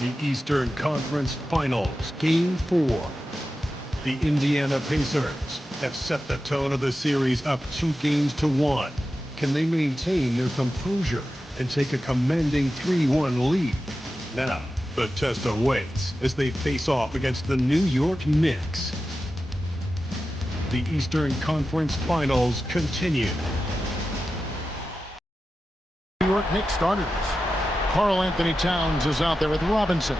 The Eastern Conference Finals, Game 4. The Indiana Pacers have set the tone of the series up 2-1. Can they maintain their composure and take a commanding 3-1 lead? Now, the test awaits as they face off against the New York Knicks. The Eastern Conference Finals continue. New York Knicks starters. Karl Anthony Towns is out there with Robinson.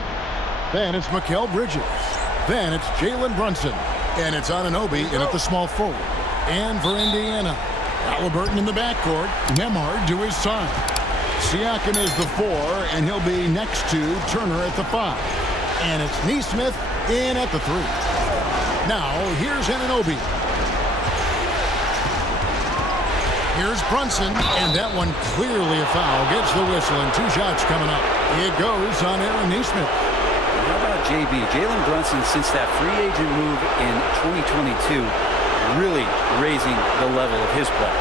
Then it's Mikal Bridges. Then it's Jalen Brunson. And it's Anunoby in at the small forward. And for Indiana, haliburton in the backcourt. Nembhard to his side. Siakam is the 4, and he'll be next to Turner at the 5. And it's Nesmith in at the 3. Now, here's Anunoby. Here's Brunson, and that one clearly a foul. Gets the whistle, and 2 shots coming up. It goes on Aaron Nesmith. How about JB? Jalen Brunson, since that free agent move in 2022, really raising the level of his play.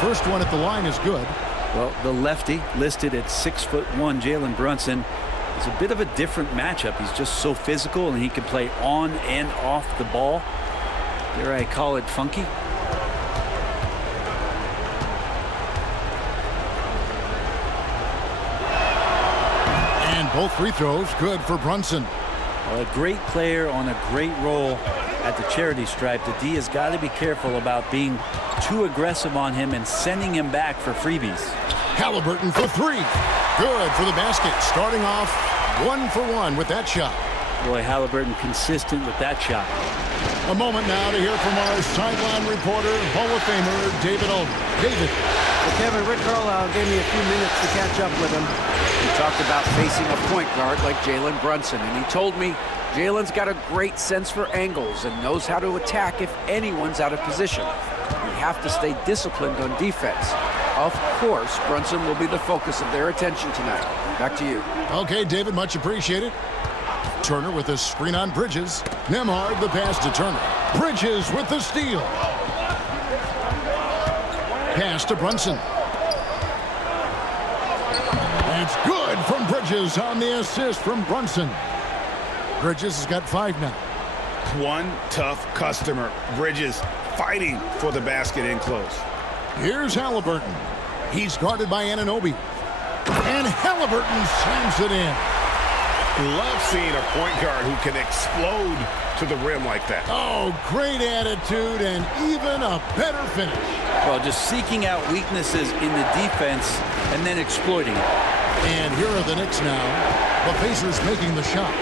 First one at the line is good. Well, the lefty listed at 6'1", Jalen Brunson, is a bit of a different matchup. He's just so physical, and he can play on and off the ball. Dare I call it funky? And both free throws good for Brunson. Well, a great player on a great role at the charity stripe. The D has got to be careful about being too aggressive on him and sending him back for freebies. Haliburton for 3. Good for the basket. Starting off 1 for 1 with that shot. Boy, Haliburton consistent with that shot. A moment now to hear from our sideline reporter, Hall of Famer David Aldridge. David. Well, Kevin, Rick Carlisle gave me a few minutes to catch up with him. He talked about facing a point guard like Jalen Brunson, and he told me Jalen's got a great sense for angles and knows how to attack if anyone's out of position. We have to stay disciplined on defense. Of course, Brunson will be the focus of their attention tonight. Back to you. Okay, David, much appreciated. Turner with a screen on Bridges. Nembhard the pass to Turner. Bridges with the steal. Pass to Brunson. It's good from Bridges on the assist from Brunson. Bridges has got 5 now. One tough customer. Bridges fighting for the basket in close. Here's Haliburton. He's guarded by Anunoby. And Haliburton slams it in. Love seeing a point guard who can explode to the rim like that. Oh, great attitude and even a better finish. Well, just seeking out weaknesses in the defense and then exploiting it. And here are the Knicks now. The Pacers making the shot.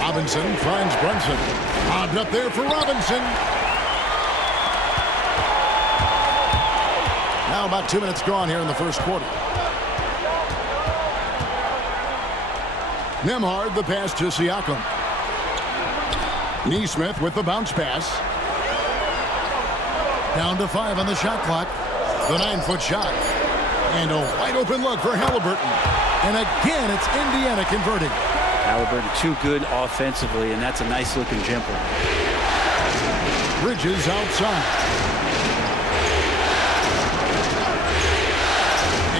Robinson finds Brunson. Lobbed up there for Robinson. Now about 2 minutes gone here in the first quarter. Nembhard the pass to Siakam. Nesmith with the bounce pass. Down to 5 on the shot clock. The 9-foot shot. And a wide open look for Haliburton. And again, it's Indiana converting. Haliburton too good offensively, and that's a nice looking jumper. Bridges outside.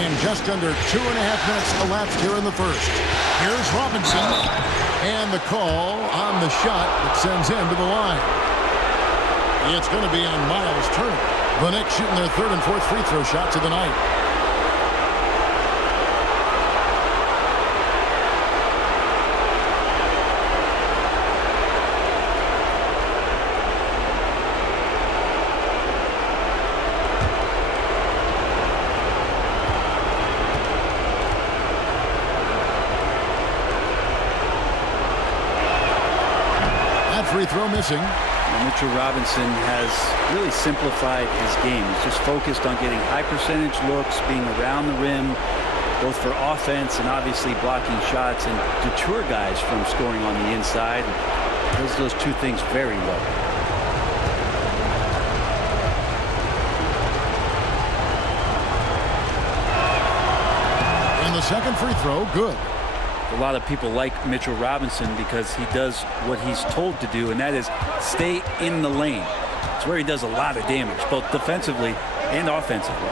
And just under 2.5 minutes elapsed here in the first. Here's Robinson. And the call on the shot that sends him to the line. It's going to be on Miles Turner. The Knicks shooting their 3rd and 4th free throw shots of the night. Free throw missing. And Mitchell Robinson has really simplified his game. He's just focused on getting high percentage looks, being around the rim, both for offense and obviously blocking shots, and deter guys from scoring on the inside. Does those 2 things very well. the second free throw, good. A lot of people like Mitchell Robinson because he does what he's told to do, and that is stay in the lane. It's where he does a lot of damage, both defensively and offensively.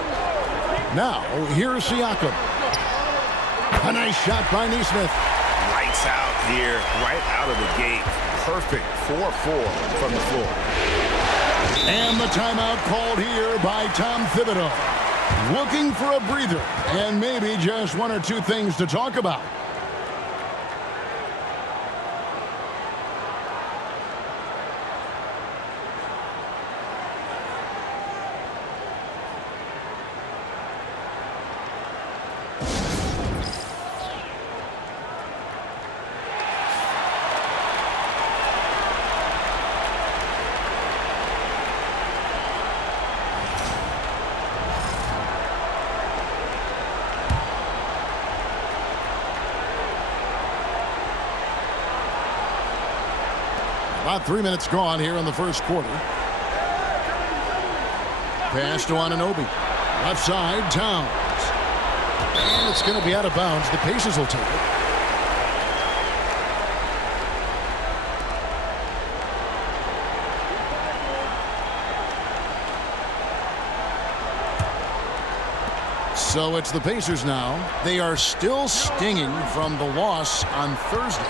Now, here's Siakam. A nice shot by Nesmith. Lights out here, right out of the gate. Perfect 4-4 from the floor. And the timeout called here by Tom Thibodeau. Looking for a breather and maybe just one or two things to talk about. About 3 minutes gone here in the first quarter. Pass to Anunoby. Left side, Towns. And it's going to be out of bounds. The Pacers will take it. So it's the Pacers now. They are still stinging from the loss on Thursday.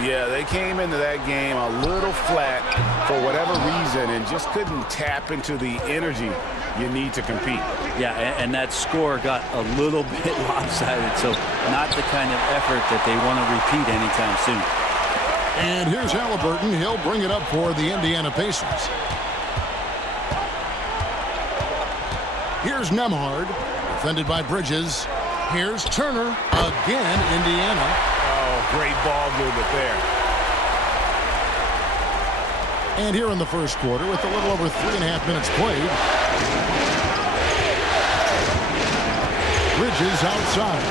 Yeah, they came into that game a little flat for whatever reason and just couldn't tap into the energy you need to compete. Yeah, and that score got a little bit lopsided, so not the kind of effort that they want to repeat anytime soon. And here's Haliburton. He'll bring it up for the Indiana Pacers. Here's Nembhard, defended by Bridges. Here's Turner. Again, Indiana. Great ball movement there. And here in the first quarter, with a little over 3.5 minutes played. Bridges outside.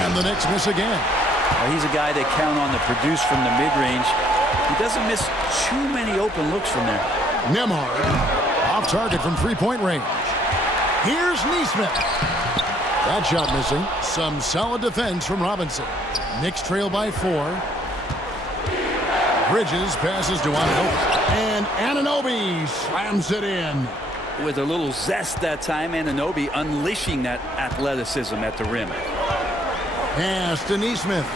And the Knicks miss again. Well, he's a guy they count on to produce from the mid-range. He doesn't miss too many open looks from there. Nembhard off target from three-point range. Here's Nesmith. That shot missing. Some solid defense from Robinson. Knicks trail by 4. Bridges passes to Anunoby. And Anunoby slams it in. With a little zest that time, Anunoby unleashing that athleticism at the rim. Pass to Nesmith.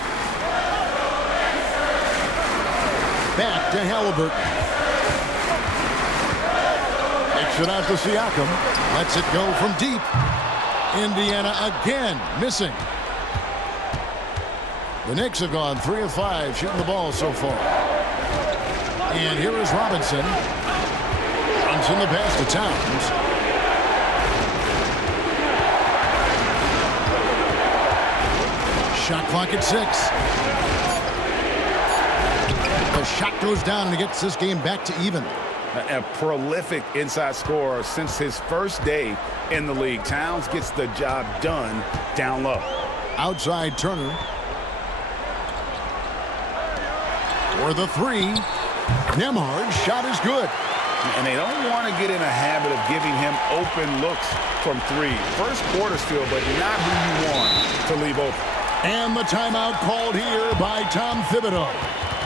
Back to Haliburton. Kicks it out to Siakam. Lets it go from deep. Indiana again missing. The Knicks have gone 3 of 5 shooting the ball so far. And here is Robinson. Runs in the pass to Towns. Shot clock at 6. The shot goes down and it gets this game back to even. A prolific inside scorer since his first day in the league. Towns gets the job done down low. Outside Turner. For the 3. Nembhard's shot is good. And they don't want to get in a habit of giving him open looks from 3. First quarter still, but not who you want to leave open. And the timeout called here by Tom Thibodeau.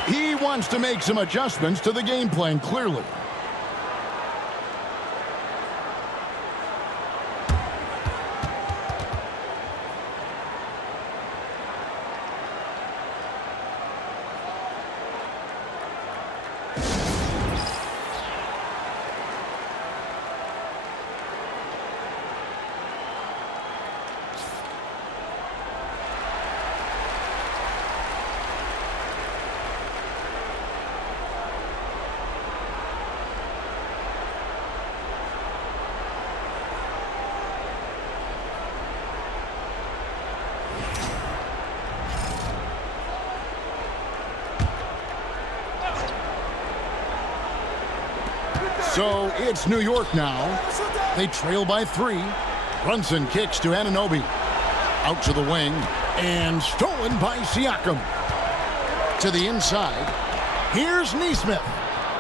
He wants to make some adjustments to the game plan, clearly. So it's New York now. They trail by 3. Brunson kicks to Anunoby. Out to the wing. And stolen by Siakam. To the inside. Here's Nesmith.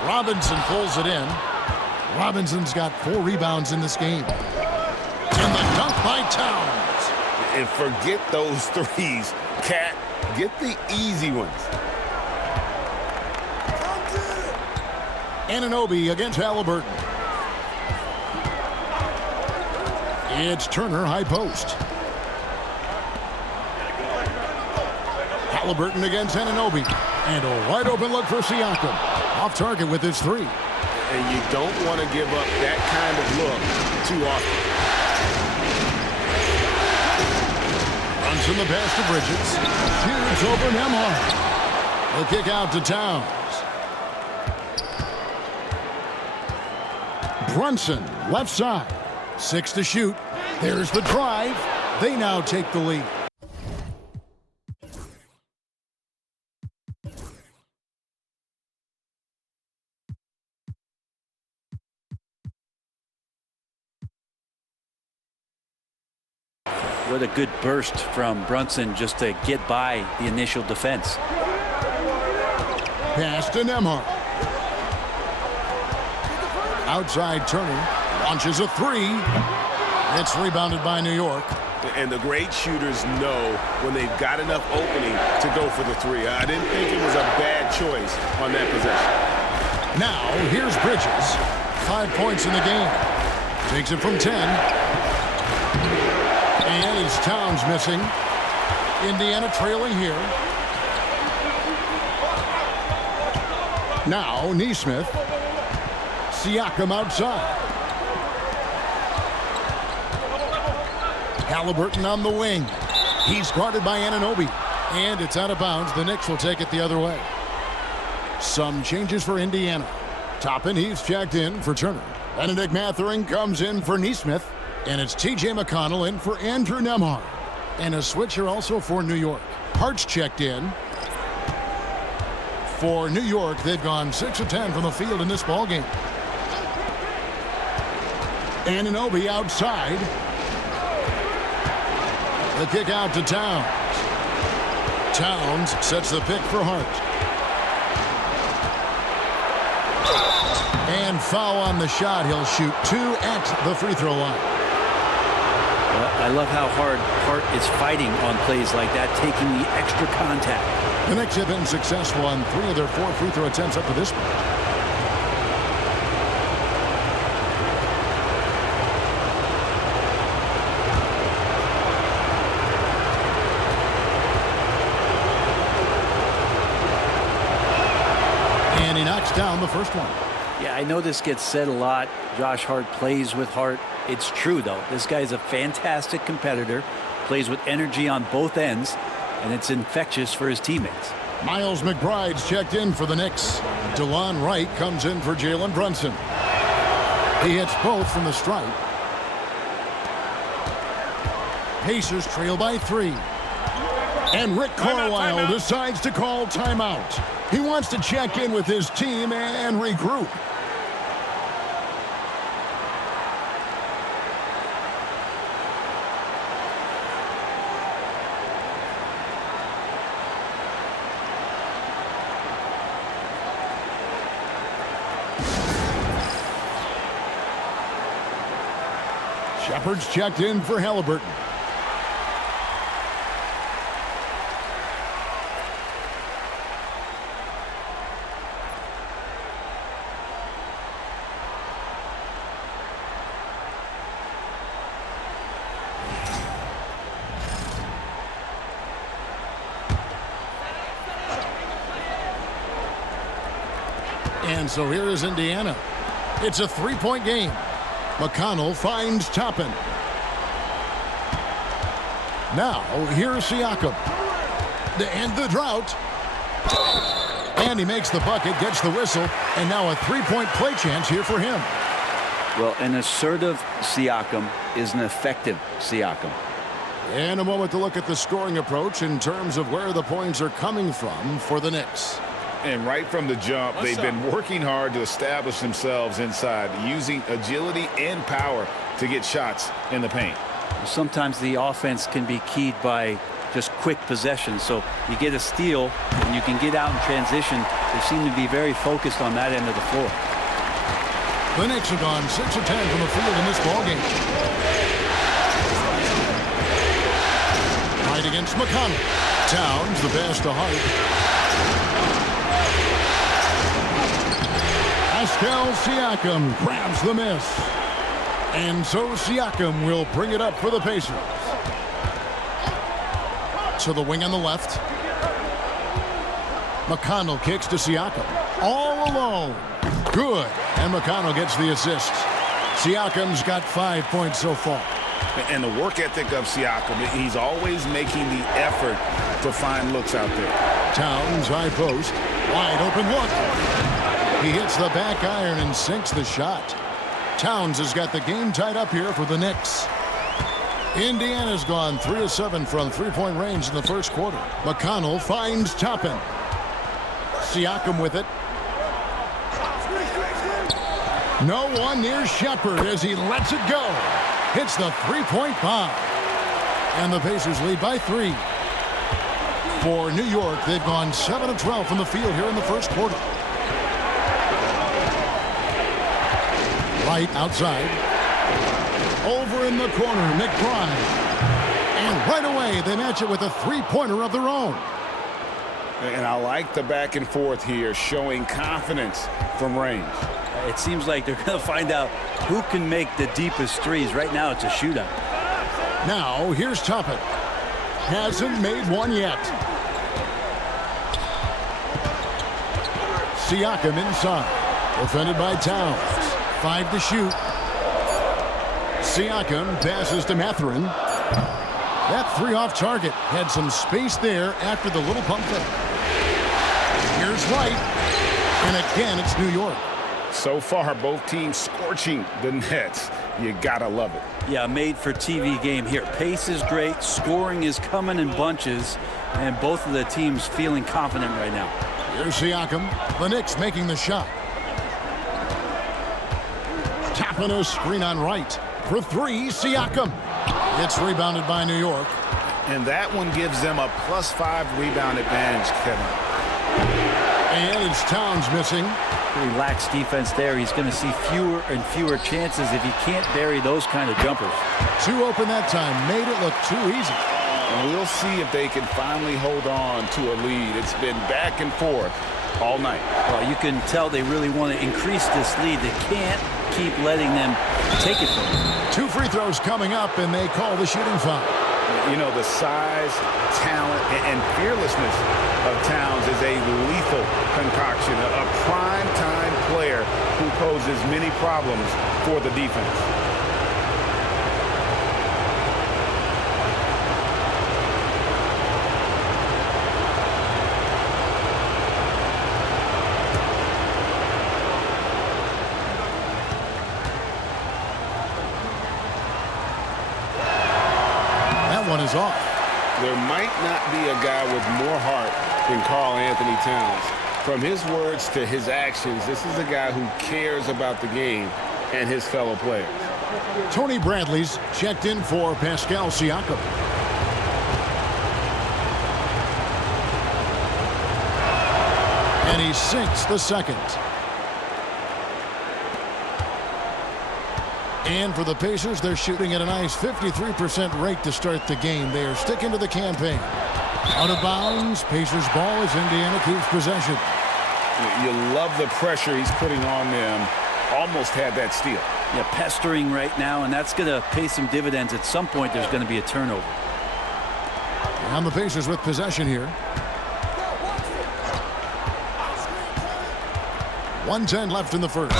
Robinson pulls it in. Robinson's got 4 rebounds in this game. And the dunk by Towns. And forget those threes. Cat, get the easy ones. Anunoby against Haliburton. It's Turner high post. Haliburton against Anunoby. And a wide open look for Siakam. Off target with his three. And you don't want to give up that kind of look too often. Brunson the pass to Bridges. Shoots over Nembhard. The kick out to Towns. Brunson, left side. 6 to shoot. There's the drive. They now take the lead. What a good burst from Brunson just to get by the initial defense. Pass to Nembhard. Outside Turner. Launches a three. It's rebounded by New York. And the great shooters know when they've got enough opening to go for the three. I didn't think it was a bad choice on that possession. Now, here's Bridges. 5 points in the game. Takes it from 10. And it's Towns missing. Indiana trailing here. Now, Nesmith. Siakam outside. Haliburton on the wing. He's guarded by Anunoby. And it's out of bounds. The Knicks will take it the other way. Some changes for Indiana. Toppin, he's checked in for Turner. Benedict Mathurin comes in for Nesmith. And it's T.J. McConnell in for Andrew Nembhard. And a switcher also for New York. Hart's checked in. For New York, they've gone 6 of 10 from the field in this ballgame. Anunoby outside. The kick out to Towns. Towns sets the pick for Hart. And foul on the shot. He'll shoot 2 at the free throw line. I love how hard Hart is fighting on plays like that, taking the extra contact. The Knicks have been successful on 3 of their 4 free throw attempts up to this point. And he knocks down the first one. Yeah, I know this gets said a lot. Josh Hart plays with heart. It's true, though. This guy's a fantastic competitor, plays with energy on both ends, and it's infectious for his teammates. Miles McBride's checked in for the Knicks. DeLon Wright comes in for Jalen Brunson. He hits both from the stripe. Pacers trail by 3. And Rick Carlisle decides to call timeout. He wants to check in with his team and regroup. Shepard's checked in for Haliburton. And so here is Indiana. It's a 3-point game. McConnell finds Toppin. Now, here's Siakam. And the drought. And he makes the bucket, gets the whistle, and now a 3-point play chance here for him. Well, an assertive Siakam is an effective Siakam. And a moment to look at the scoring approach in terms of where the points are coming from for the Knicks. And right from the jump, they've been working hard to establish themselves inside, using agility and power to get shots in the paint. Sometimes the offense can be keyed by just quick possessions. So you get a steal and you can get out in transition. They seem to be very focused on that end of the floor. The Knicks have gone 6 of 10 from the field in this ballgame. White against McConnell. Towns, the pass to Hart. Pascal Siakam grabs the miss. And so Siakam will bring it up for the Pacers. To the wing on the left. McConnell kicks to Siakam. All alone. Good. And McConnell gets the assist. Siakam's got 5 points so far. And the work ethic of Siakam, he's always making the effort to find looks out there. Towns, high post. Wide open look. He hits the back iron and sinks the shot. Towns has got the game tied up here for the Knicks. Indiana's gone 3 of 7 from three-point range in the first quarter. McConnell finds Toppin. Siakam with it. No one near Shepherd as he lets it go. Hits the three-point bomb. And the Pacers lead by 3. For New York, they've gone 7 of 12 from the field here in the first quarter. Right outside. Over in the corner, McBride. And right away, they match it with a three-pointer of their own. And I like the back and forth here, showing confidence from range. It seems like they're going to find out who can make the deepest threes. Right now, it's a shootout. Now, here's Toppin. Hasn't made one yet. Siakam inside. Defended by Towns. 5 to shoot. Siakam passes to Mathurin. That 3 off target. Had some space there after the little pump fake. Here's White. And again, it's New York. So far, both teams scorching the Nets. You gotta love it. Yeah, made for TV game here. Pace is great. Scoring is coming in bunches. And both of the teams feeling confident right now. Here's Siakam. The Knicks making the shot. Tapping a screen on right. For 3, Siakam. It's rebounded by New York. And that one gives them a +5 rebound advantage, Kevin. And it's Towns missing. Pretty lax defense there. He's going to see fewer and fewer chances if he can't bury those kind of jumpers. 2 open that time. Made it look too easy. And we'll see if they can finally hold on to a lead. It's been back and forth all night. Well, you can tell they really want to increase this lead. They can't keep letting them take it from them. 2 free throws coming up, and they call the shooting foul. You know, the size, talent, and fearlessness of Towns is a lethal concoction, a prime-time player who poses many problems for the defense. One is off. There might not be a guy with more heart than Karl-Anthony Towns. From his words to his actions, this is a guy who cares about the game and his fellow players. Tony Bradley's checked in for Pascal Siakam. And he sinks the second. And for the Pacers, they're shooting at a nice 53% rate to start the game. They are sticking to the campaign. Out of bounds, Pacers ball as Indiana keeps possession. You love the pressure he's putting on them. Almost had that steal. Yeah, pestering right now, and that's going to pay some dividends. At some point, there's going to be a turnover. And the Pacers with possession here. 1:10 left in the first.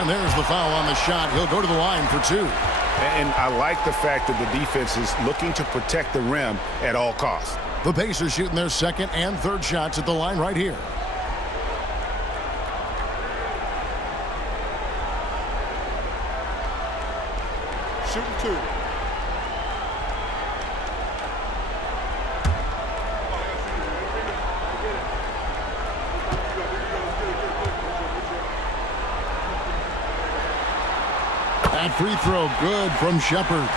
And there's the foul on the shot. He'll go to the line for 2. And I like the fact that the defense is looking to protect the rim at all costs. The Pacers shooting their second and third shots at the line right here. Shooting 2. That free throw good from Shepherd.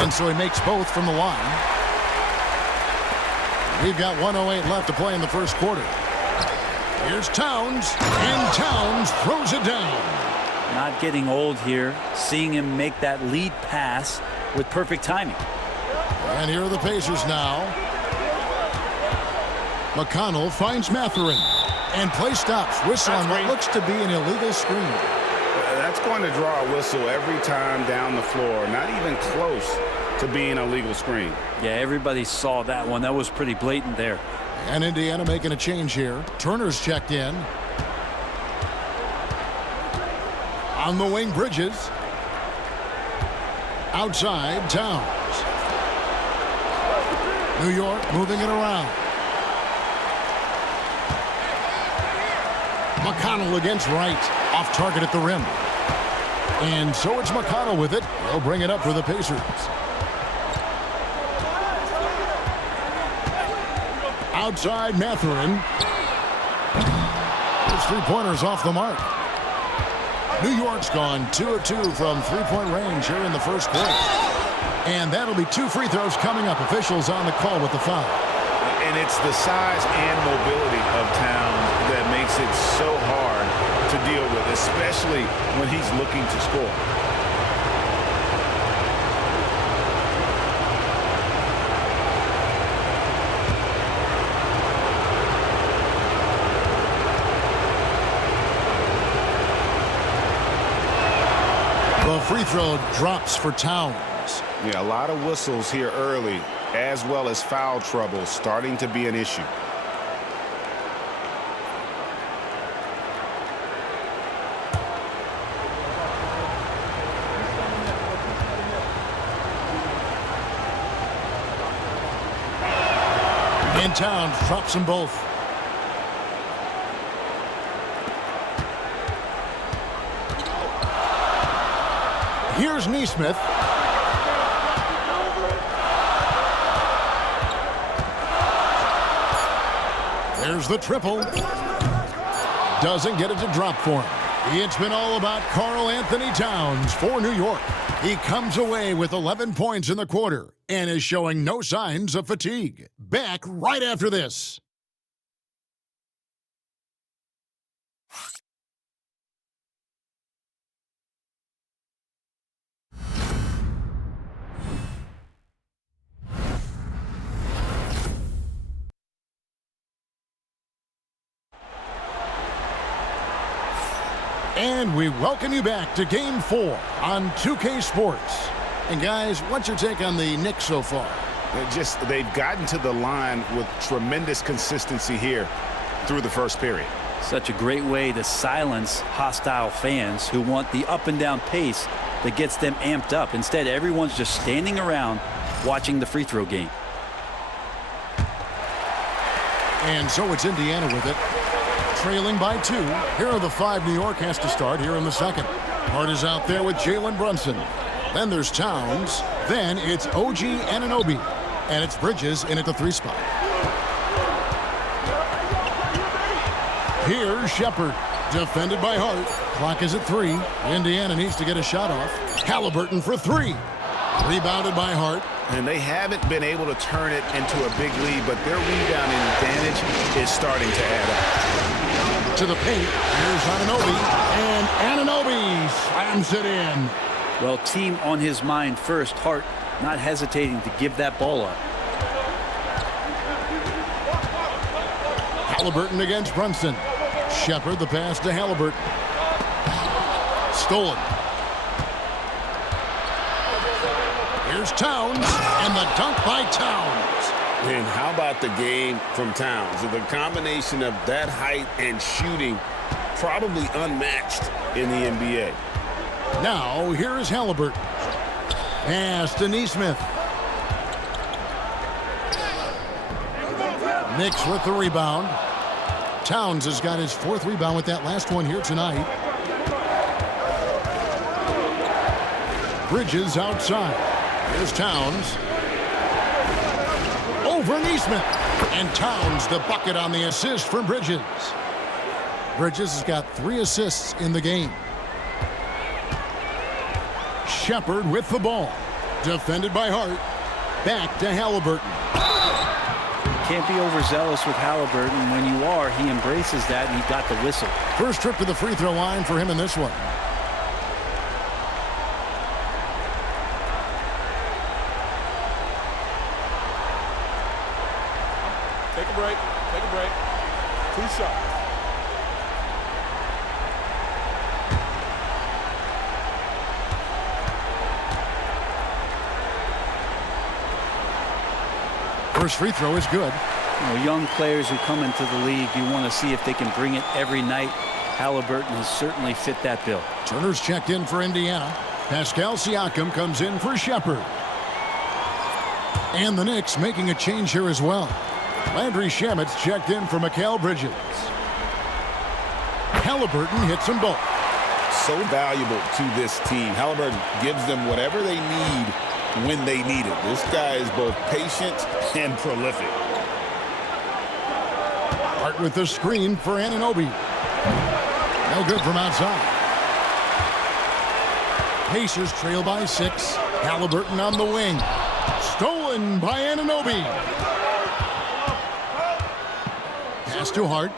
And so he makes both from the line. We've got 1:08 left to play in the first quarter. Here's Towns, and Towns throws it down. Not getting old here. Seeing him make that lead pass with perfect timing. And here are the Pacers now. McConnell finds Mathurin. And play stops. Whistle on what looks to be an illegal screen. That's going to draw a whistle every time down the floor. Not even close to being a legal screen. Yeah, everybody saw that one. That was pretty blatant there. And Indiana making a change here. Turner's checked in. On the wing, Bridges. Outside, Towns. New York moving it around. McConnell against Wright. Off target at the rim. And so it's McConnell with it. He'll bring it up for the Pacers. Outside, Mathurin. His three-pointers off the mark. New York's gone 2 of 2 from three-point range here in the first quarter. And that'll be 2 free throws coming up. Officials on the call with the foul. And it's the size and mobility of Towns that makes it so hard to deal with, especially when he's looking to score. The free throw drops for Towns. Yeah, a lot of whistles here early, as well as foul trouble starting to be an issue. And Towns drops them both. Here's Nesmith. There's the triple. Doesn't get it to drop for him. It's been all about Karl-Anthony Towns for New York. He comes away with 11 points in the quarter and is showing no signs of fatigue. Back right after this. And we welcome you back to Game 4 on 2K Sports. And guys, what's your take on the Knicks so far? They've gotten to the line with tremendous consistency here through the first period. Such a great way to silence hostile fans who want the up and down pace that gets them amped up. Instead, everyone's just standing around watching the free throw game. And so it's Indiana with it. Trailing by 2. Here are the 5 New York has to start here in the second. Hart is out there with Jalen Brunson. Then there's Towns. Then it's OG Anunoby. And it's Bridges in at the 3 spot. Here's Shepherd. Defended by Hart. Clock is at 3. Indiana needs to get a shot off. Haliburton for 3. Rebounded by Hart. And they haven't been able to turn it into a big lead, but their rebounding advantage is starting to add up. To the paint, here's Anunoby, and Anunoby slams it in. Well, team on his mind first. Hart not hesitating to give that ball up. Haliburton against Brunson. Shepherd, the pass to Haliburton. Stolen. Here's Towns, and the dunk by Towns. And how about the game from Towns? The combination of that height and shooting, probably unmatched in the NBA. Now, here is Haliburton. Pass to Nesmith. Knicks with the rebound. Towns has got his 4th rebound with that last one here tonight. Bridges outside. Here's Towns. Over Nesmith. And Towns the bucket on the assist from Bridges. Bridges has got 3 assists in the game. Shepherd with the ball. Defended by Hart. Back to Haliburton. Can't be overzealous with Haliburton. When you are, he embraces that, and he got the whistle. First trip to the free throw line for him in this one. Take a break. Take a break. 2 shots. First free throw is good. You know, young players who come into the league, you want to see if they can bring it every night. Haliburton has certainly fit that bill. Turner's checked in for Indiana. Pascal Siakam comes in for Shepherd. And the Knicks making a change here as well. Landry Shamet's checked in for Mikal Bridges. Haliburton hits them both. So valuable to this team. Haliburton gives them whatever they need when they need it. This guy is both patient and prolific. Hart with the screen for Anunoby. No good from outside. Pacers trail by 6. Haliburton on the wing. Stolen by Anunoby. Pass to Hart.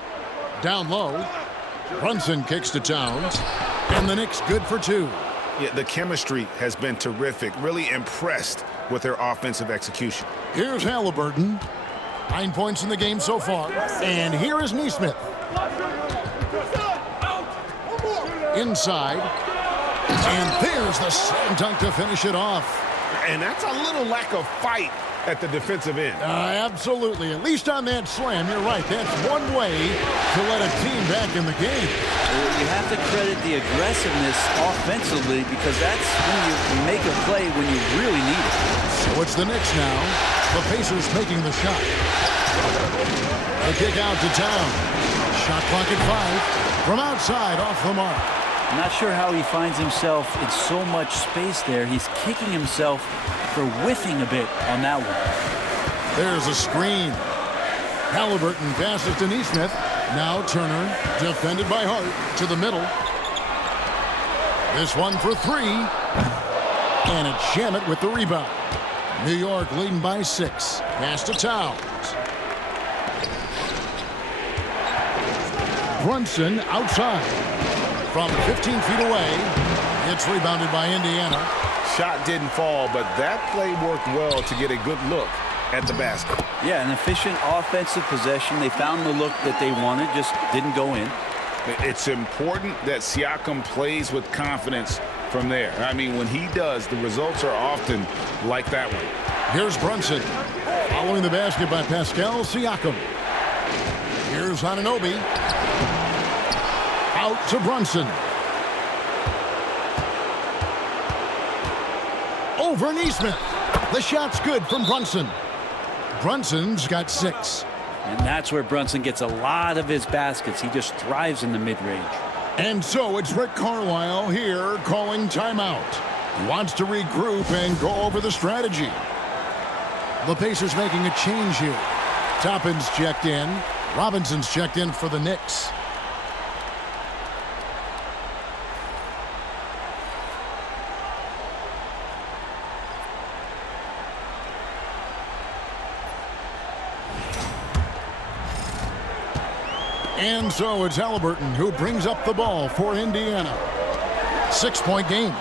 Down low. Brunson kicks to Towns. And the Knicks good for 2. Yeah, the chemistry has been terrific. Really impressed with their offensive execution. Here's Haliburton. 9 points in the game so far. And here is Nesmith. Inside. And there's the slam dunk to finish it off. And that's a little lack of fight at the defensive end. Absolutely. At least on that slam, you're right. That's one way to let a team back in the game. Well, you have to credit the aggressiveness offensively, because that's when you make a play when you really need it. So it's the Knicks now. The Pacers making the shot. The kick out to Town. Shot clock at 5. From outside, off the mark. I'm not sure how he finds himself in so much space there. He's kicking himself for whiffing a bit on that one. There's a screen. Haliburton passes to Nesmith. Now Turner, defended by Hart, to the middle. This one for 3. And it's Shamet with the rebound. New York leading by 6. Pass to Towns. Brunson outside. From 15 feet away. It's rebounded by Indiana. Shot didn't fall, but that play worked well to get a good look at the basket. Yeah, an efficient offensive possession. They found the look that they wanted, just didn't go in. It's important that Siakam plays with confidence from there. I mean, when he does, the results are often like that one. Here's Brunson. Following the basket by Pascal Siakam. Here's Anunoby. Out to Brunson. Over Nesmith. The shot's good from Brunson. Brunson's got 6. And that's where Brunson gets a lot of his baskets. He just thrives in the mid-range. And so it's Rick Carlisle here calling timeout. He wants to regroup and go over the strategy. The Pacers making a change here. Toppin's checked in. Robinson's checked in for the Knicks. And so it's Haliburton who brings up the ball for Indiana. 6-point game.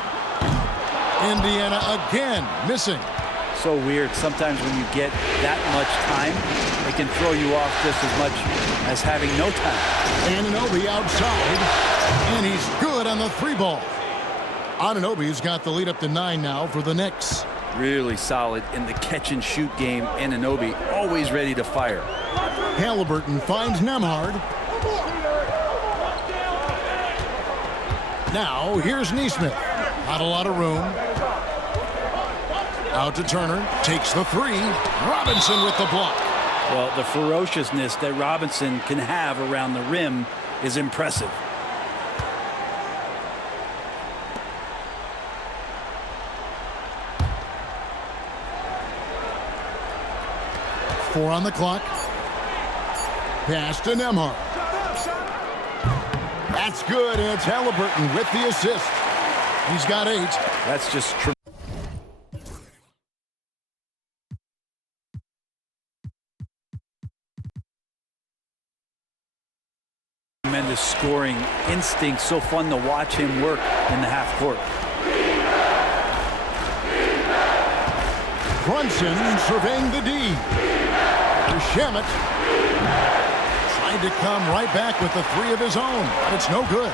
Indiana again missing. So weird. Sometimes when you get that much time, it can throw you off just as much as having no time. Anunoby outside, and he's good on the 3-ball. Anunoby's got the lead up to 9 now for the Knicks. Really solid in the catch-and-shoot game. Anunoby always ready to fire. Haliburton finds Nembhard. Now, here's Nesmith. Not a lot of room. Out to Turner. Takes the 3. Robinson with the block. Well, the ferociousness that Robinson can have around the rim is impressive. Four on the clock. Pass to Nembhard. That's good, and it's Haliburton with the assist. He's got 8. That's just tremendous. tremendous scoring instinct. So fun to watch him work in the half court. Brunson surveying the D. 𝙤𝙤𝙪 trying to come right back with the three of his own, but it's no good.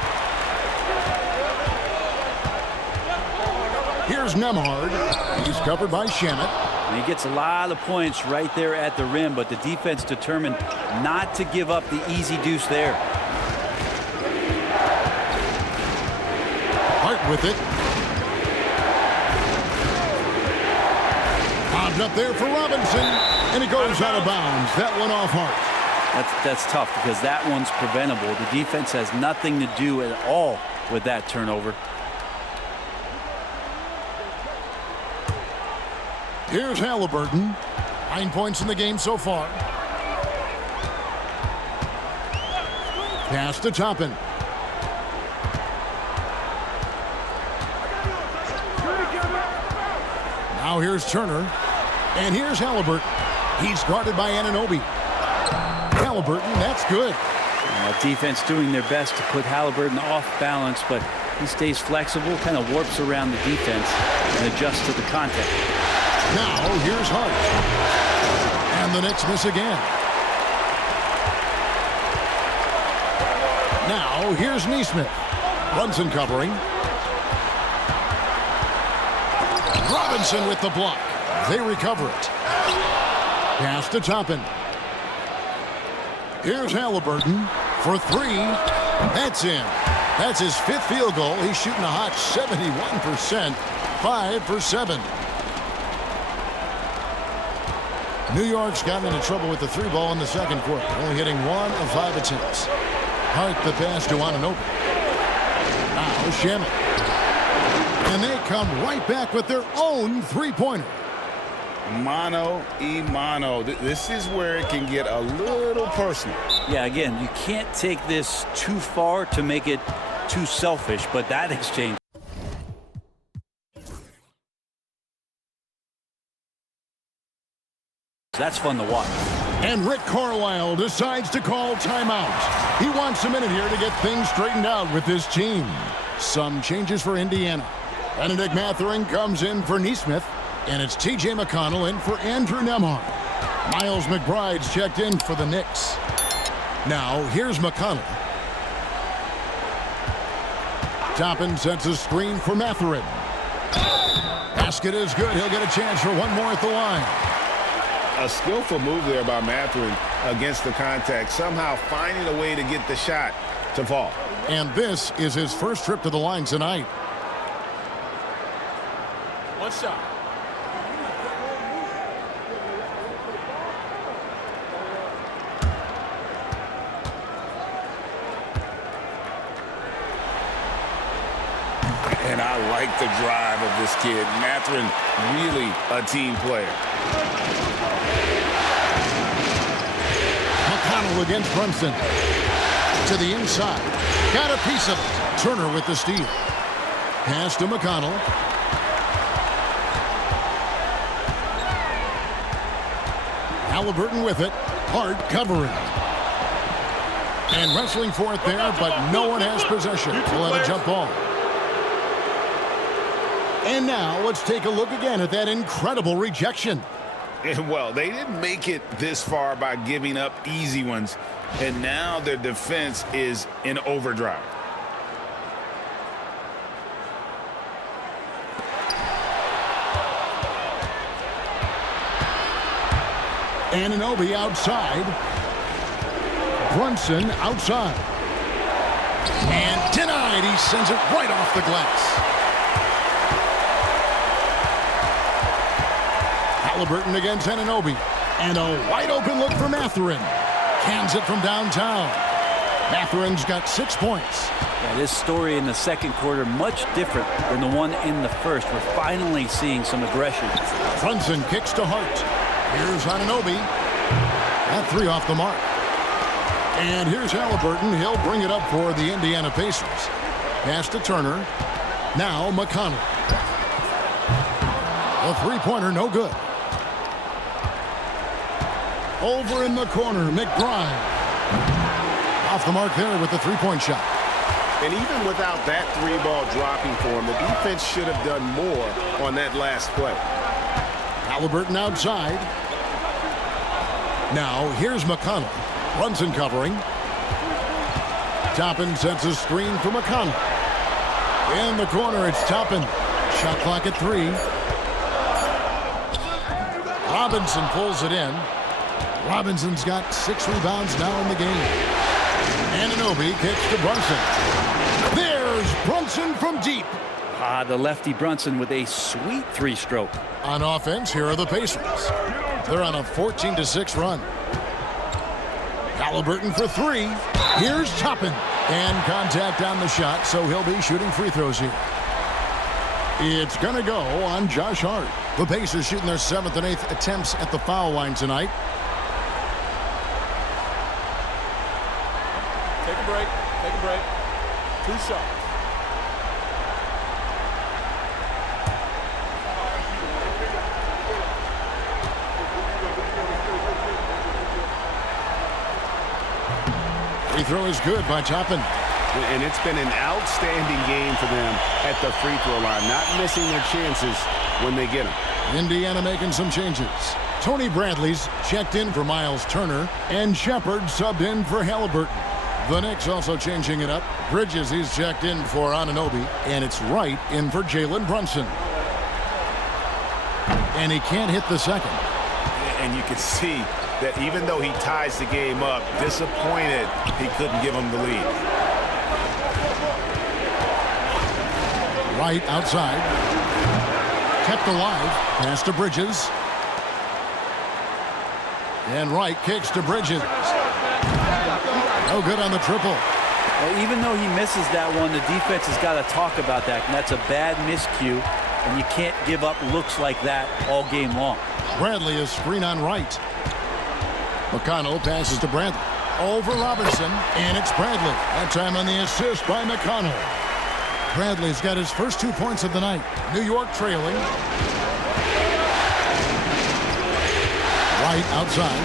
Here's Nembhard. He's covered by 𝙤𝙤𝙪. And he gets a lot of points right there at the rim, but the defense determined not to give up the easy deuce there. Hart with it. Bobbed up there for Robinson, and it goes out of bounds. That one off Hart. That's tough because that one's preventable. The defense has nothing to do at all with that turnover. Here's Haliburton. 9 points in the game so far. Pass to Toppin. Now here's Turner. And here's Haliburton. He's guarded by Anunoby. Haliburton, that's good. Defense doing their best to put Haliburton off balance, but he stays flexible, kind of warps around the defense and adjusts to the contact. Now, here's Hart. And the Knicks miss again. Now, here's Nesmith. Brunson covering. Robinson with the block. They recover it. Pass to Toppin. Here's Haliburton for three. That's in. That's his 5th field goal. He's shooting a hot 71%. 5 for 7. New York's gotten into trouble with the 3 ball in the second quarter, only hitting 1 of 5 attempts. Hart the pass to Anunoby. Now 𝙤𝙤𝙪. And they come right back with their own 3-pointer. Mano y mano. This is where it can get a little personal. Yeah, again, you can't take this too far to make it too selfish, but that exchange. That's fun to watch. And Rick Carlisle decides to call timeout. He wants a minute here to get things straightened out with his team. Some changes for Indiana. Benedict Mathurin comes in for Nesmith, and it's T.J. McConnell in for Andrew Nembhard. Miles McBride's checked in for the Knicks. Now, here's McConnell. Toppin sets a screen for Mathurin. Basket is good. He'll get a chance for one more at the line. A skillful move there by Mathurin against the contact, somehow finding a way to get the shot to fall. And this is his first trip to the line tonight. One shot. And I like the drive of this kid. Mathurin, really a team player. McConnell against Brunson. To the inside. Got a piece of it. Turner with the steal. Pass to McConnell. Haliburton with it. Hart covering. And wrestling for it there, but no one has possession. We'll have a jump ball. And now let's take a look again at that incredible rejection. Well, they didn't make it this far by giving up easy ones, and now their defense is in overdrive. Anunoby outside. Brunson outside. And denied. He sends it right off the glass. Haliburton against Anunoby. And a wide open look for Mathurin. Cans it from downtown. Mathurin's got 6 points. Yeah, this story in the second quarter much different than the one in the first. We're finally seeing some aggression. Brunson kicks to Hart. Here's Anunoby. That 3 off the mark. And here's Haliburton. He'll bring it up for the Indiana Pacers. Pass to Turner. Now McConnell. A 3-pointer, no good. Over in the corner, McBride. Off the mark there with the three-point shot. And even without that three ball dropping for him, the defense should have done more on that last play. Haliburton outside. Now here's McConnell. Brunson covering. Toppin sets a screen for McConnell. In the corner, it's Toppin. Shot clock at 3. Robinson pulls it in. Robinson's got 6 rebounds now in the game. Anunoby kicks to Brunson. There's Brunson from deep. The lefty Brunson with a sweet 3-stroke. On offense, here are the Pacers. They're on a 14-6 run. Haliburton for 3. Here's Toppin. And contact on the shot, so he'll be shooting free throws here. It's going to go on Josh Hart. The Pacers shooting their 7th and 8th attempts at the foul line tonight. Take a break. Take a break. 2 shots. Free throw is good by Toppin. And it's been an outstanding game for them at the free throw line, not missing their chances when they get them. Indiana making some changes. Tony Bradley's checked in for Miles Turner, and Shepard subbed in for Haliburton. The Knicks also changing it up. Bridges, he's checked in for Anunoby, and it's Wright in for Jalen Brunson. And he can't hit the second. And you can see that even though he ties the game up, disappointed he couldn't give him the lead. Wright outside. Kept alive. Pass to Bridges. And Wright kicks to Bridges. No good on the triple. Well, even though he misses that one, the defense has got to talk about that. And that's a bad miscue. And you can't give up looks like that all game long. Bradley is screen on Wright. McConnell passes to Bradley. Over Robinson, and it's Bradley. That time on the assist by McConnell. Bradley's got his first 2 points of the night. New York trailing. Wright outside.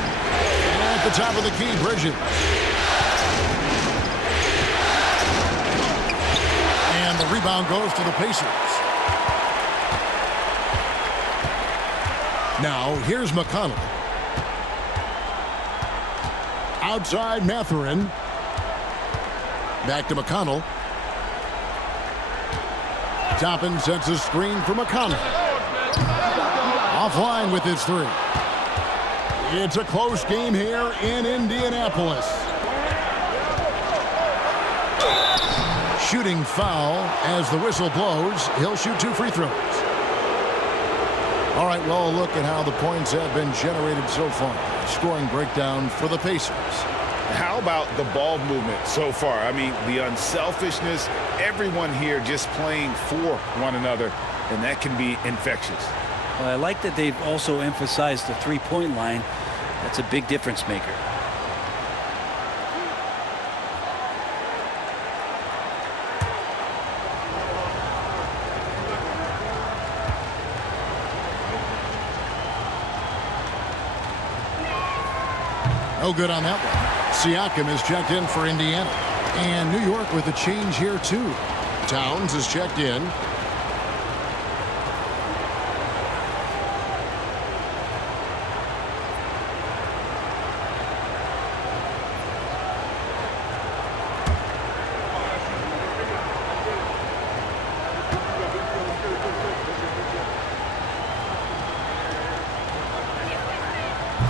And at the top of the key, Bridges. And the rebound goes to the Pacers. Now, here's McConnell. Outside Mathurin. Back to McConnell. Toppin sets a screen for McConnell. Offline with his 3. It's a close game here in Indianapolis. Shooting foul as the whistle blows. He'll shoot 2 free throws. All right, well, look at how the points have been generated so far. Scoring breakdown for the Pacers. How about the ball movement so far? I mean, the unselfishness, everyone here just playing for one another, and that can be infectious. Well, I like that they've also emphasized the three-point line. That's a big difference maker. No good on that one. Siakam is checked in for Indiana. And New York with a change here, too. Towns is checked in.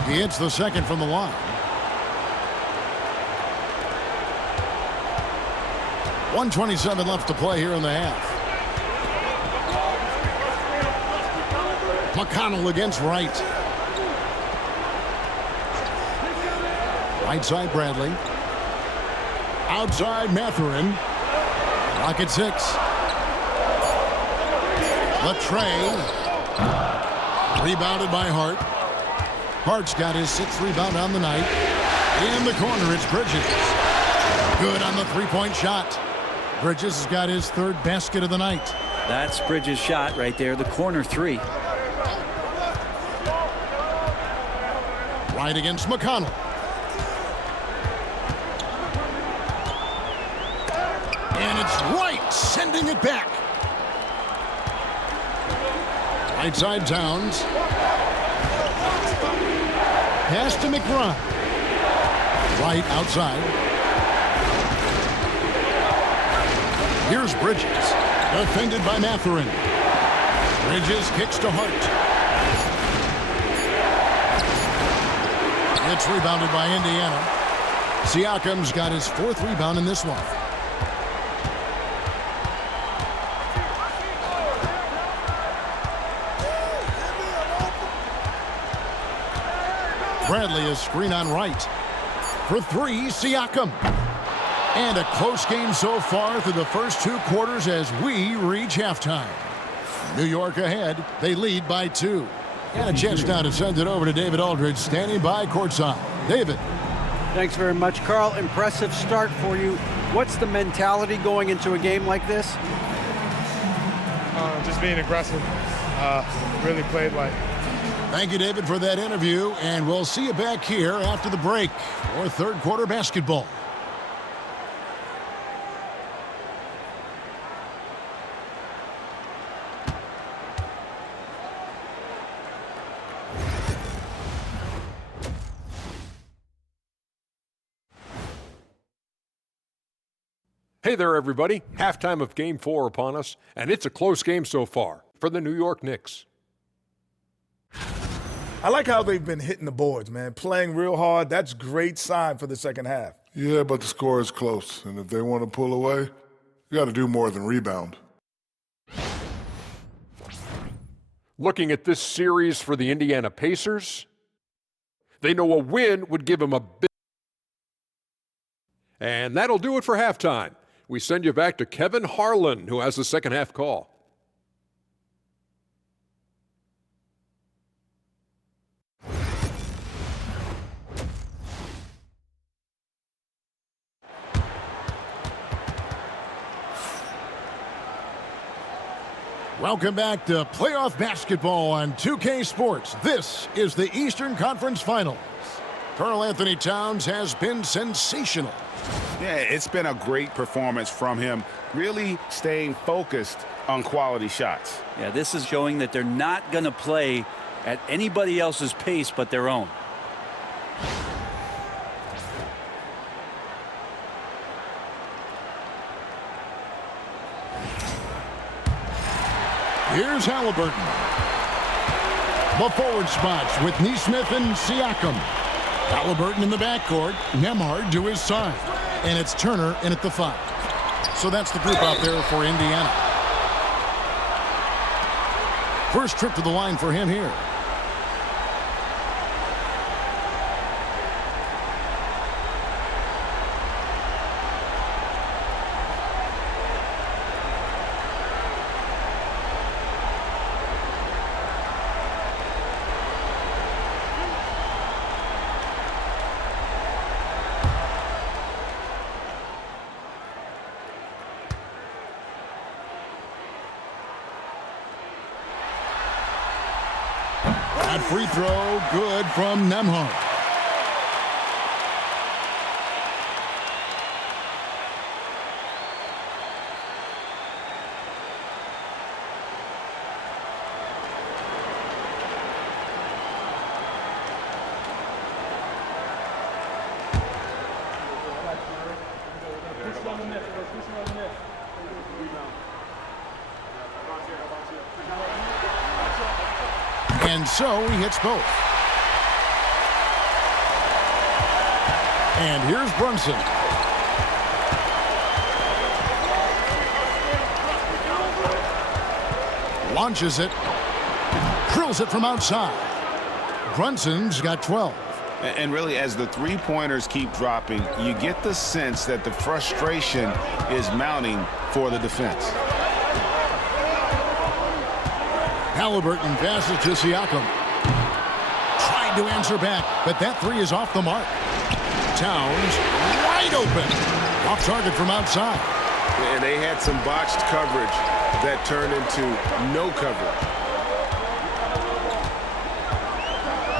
He hits the second from the line. 1:27 left to play here in the half. McConnell against Wright. Right side Bradley. Outside Mathurin. Rocket 6. Latray. Rebounded by Hart. Hart's got his 6th rebound on the night. In the corner, it's Bridges. Good on the three-point shot. Bridges has got his 3rd basket of the night. That's Bridges' shot right there, the corner 3. Right against McConnell. it's right, sending it back. Right side Towns. Pass to McBride. Right outside. Here's Bridges. Defended by Mathurin. Bridges kicks to Hart. It's rebounded by Indiana. Siakam's got his 4th rebound in this one. Bradley is screen on right. For 3, Siakam. And a close game so far through the first 2 quarters as we reach halftime. New York ahead. They lead by 2. And a chance now to send it over to David Aldridge, standing by courtside. David. Thanks very much, Carl. Impressive start for you. What's the mentality going into a game like this? Just being aggressive. Really played like. Thank you, David, for that interview. And we'll see you back here after the break for 3rd quarter basketball. Hey there, everybody. Halftime of Game 4 upon us, and it's a close game so far for the New York Knicks. I like how they've been hitting the boards, man. Playing real hard. That's great sign for the second half. Yeah, but the score is close, and if they want to pull away, you got to do more than rebound. Looking at this series for the Indiana Pacers, they know a win would give them a big. And that'll do it for halftime. We send you back to Kevin Harlan, who has the second half call. Welcome back to playoff basketball on 2K Sports. This is the Eastern Conference Finals. Karl Anthony Towns has been sensational. Yeah, it's been a great performance from him, really staying focused on quality shots. Yeah, this is showing that they're not going to play at anybody else's pace but their own. Here's Haliburton. The forward spots with Nesmith and Siakam. Haliburton in the backcourt. Nembhard to his side. And it's Turner in at the 5. So that's the group out there for Indiana. First trip to the line for him here. That free throw, good from Nembhard. And so he hits both. And here's Brunson. Launches it. Drills it from outside. Brunson's got 12. And really, as the three-pointers keep dropping, you get the sense that the frustration is mounting for the defense. Haliburton passes to Siakam. Tried to answer back, but that 3 is off the mark. Towns wide open. Off target from outside. And they had some botched coverage that turned into no coverage.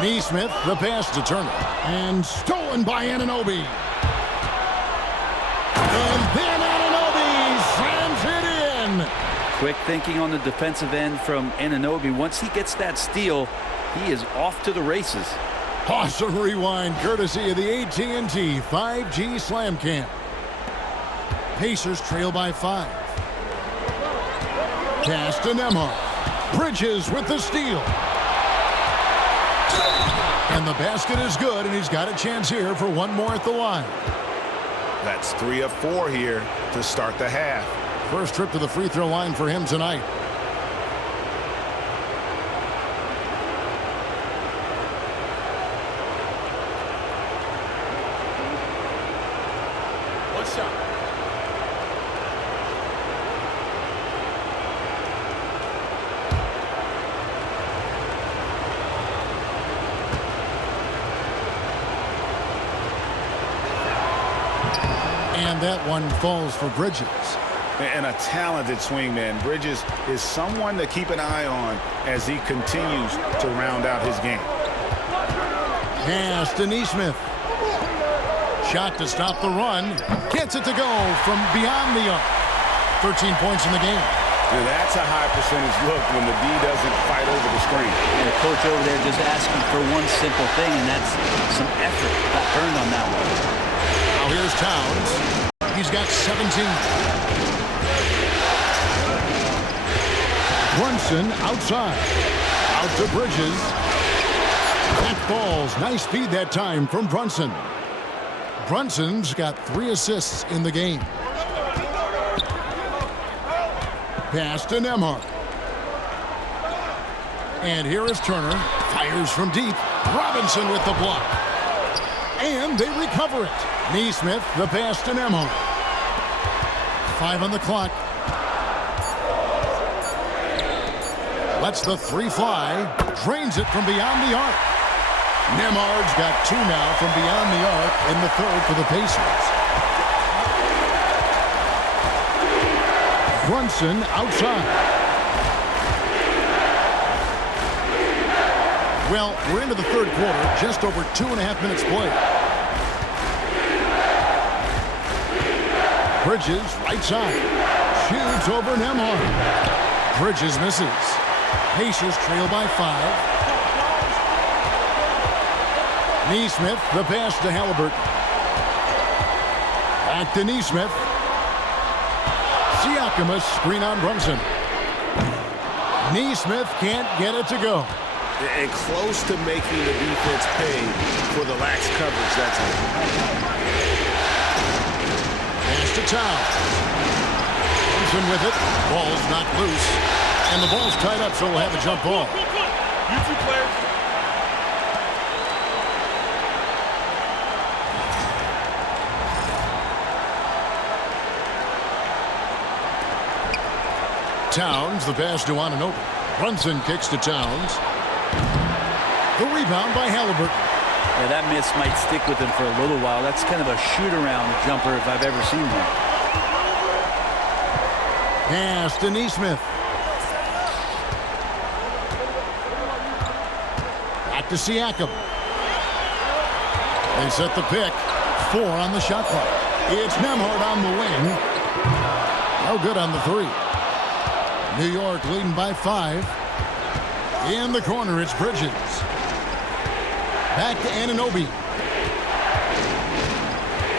Nesmith, the pass to Turner. And stolen by Anunoby. And then Anunoby Quick thinking on the defensive end from Anunoby. Once he gets that steal, he is off to the races. Awesome rewind courtesy of the AT&T 5G Slam Cam. Pacers trail by 5. Pass to Nembhard. Bridges with the steal. And the basket is good, and he's got a chance here for one more at the line. That's 3 of 4 here to start the half. First trip to the free throw line for him tonight. One shot. And that one falls for Bridges. And a talented swingman. Bridges is someone to keep an eye on as he continues to round out his game. Pass to Nesmith. Shot to stop the run. Gets it to go from beyond the arc. 13 points in the game. Now that's a high percentage look when the D doesn't fight over the screen. And the coach over there just asking for one simple thing, and that's some effort. Got burned on that one. Now here's Towns. He's got 17. Brunson outside. Out to Bridges. That falls. Nice speed that time from Brunson. Brunson's got 3 assists in the game. Pass to Nembhard. And here is Turner. Fires from deep. Robinson with the block. And they recover it. Nesmith, the pass to Nembhard. 5 on the clock. Lets the 3 fly. Drains it from beyond the arc. Nembhard's got 2 now from beyond the arc in the third for the Pacers. Brunson outside. Well, we're into the third quarter. Just over 2.5 minutes played. Bridges, right side. Shoots over Nembhard. Bridges misses. Pacers trail by 5. Nesmith, the pass to Haliburton. Back to Nesmith. Siakam, screen on Brunson. Nesmith can't get it to go. And close to making the defense pay for the lax coverage that's it. Pass to Towns. Brunson with it. Ball's not loose. And the ball's tied up, so we'll have a jump ball. You two players. Towns, the pass to Anunoby. Brunson kicks to Towns. The rebound by Haliburton. Yeah, that miss might stick with him for a little while. That's kind of a shoot-around jumper if I've ever seen one. Pass to Nesmith. Back to Siakam. They set the pick. 4 on the shot clock. It's Nembhard on the wing. No good on the 3. New York leading by 5. In the corner, it's Bridges. Back to Anunoby.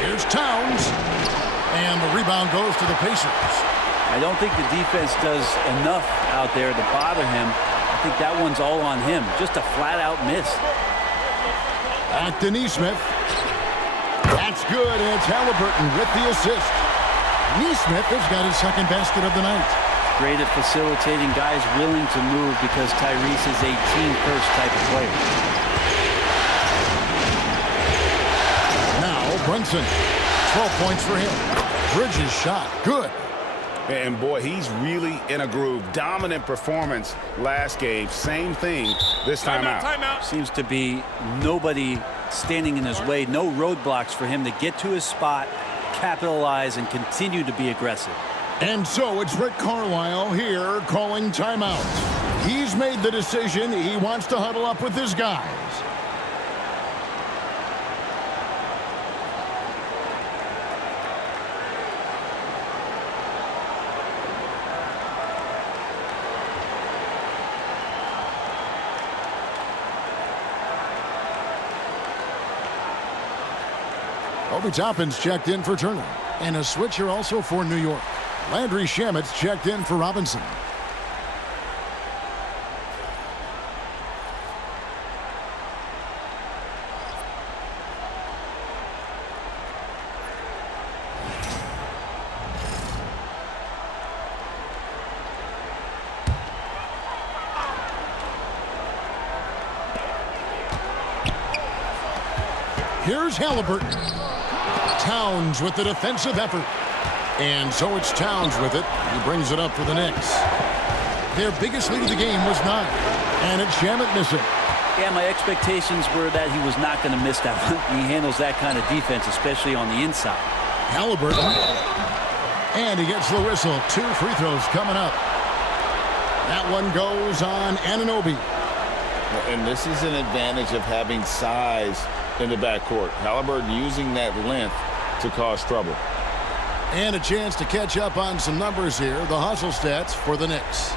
Here's Towns. And the rebound goes to the Pacers. I don't think the defense does enough out there to bother him. I think that one's all on him. Just a flat-out miss. Back to Nesmith. That's good, and it's Haliburton with the assist. Nesmith has got his second basket of the night. Great at facilitating guys willing to move because Tyrese is a team-first type of player. Now Brunson. 12 points for him. Bridges shot. Good. And boy, he's really in a groove. Dominant performance last game. Same thing this time out. Timeout. Seems to be nobody standing in his way. No roadblocks for him to get to his spot, capitalize, and continue to be aggressive. And so it's Rick Carlisle here calling timeout. He's made the decision. He wants to huddle up with his guys. Obi Toppin's checked in for Turner. And a switcher also for New York. Landry Shamet's checked in for Robinson. Here's Haliburton. Towns with the defensive effort. And so it's Towns with it. He brings it up for the Knicks. Their biggest lead of the game was 9. And it's Shamet missing. Yeah, my expectations were that he was not going to miss that one. He handles that kind of defense, especially on the inside. Haliburton. And he gets the whistle. 2 free throws coming up. That one goes on Anunoby. And this is an advantage of having size in the backcourt. Haliburton using that length to cause trouble. And a chance to catch up on some numbers here. The hustle stats for the Knicks.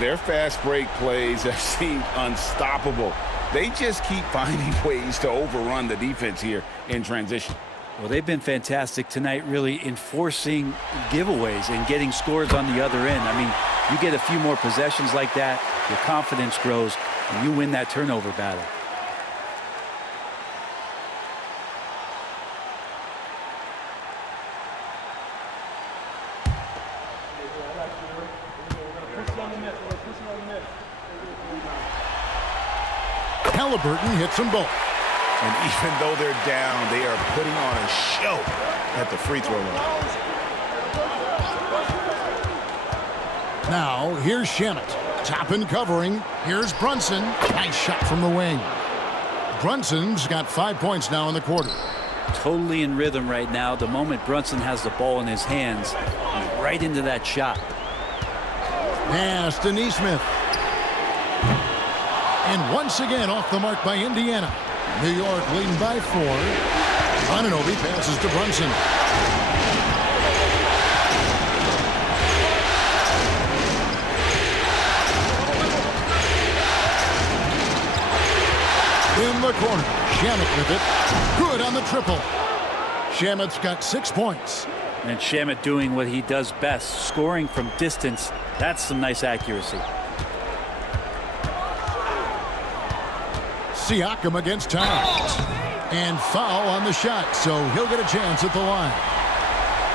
Their fast break plays have seemed unstoppable. They just keep finding ways to overrun the defense here in transition. Well, they've been fantastic tonight, really enforcing giveaways and getting scores on the other end. I mean, you get a few more possessions like that, your confidence grows, and you win that turnover battle. Haliburton hits them both. And even though they're down, they are putting on a show at the free throw line. Now, here's Shamet. Toppin covering. Here's Brunson. Nice shot from the wing. Brunson's got 5 points now in the quarter. Totally in rhythm right now. The moment Brunson has the ball in his hands, he's right into that shot. Pass to Nesmith. And once again off the mark by Indiana. New York leading by 4. Anunoby passes to Brunson. In the corner, Shamet with it. Good on the triple. Shamet's got 6 points. And Shamet doing what he does best, scoring from distance. That's some nice accuracy. Siakam against Towns. And foul on the shot, so he'll get a chance at the line.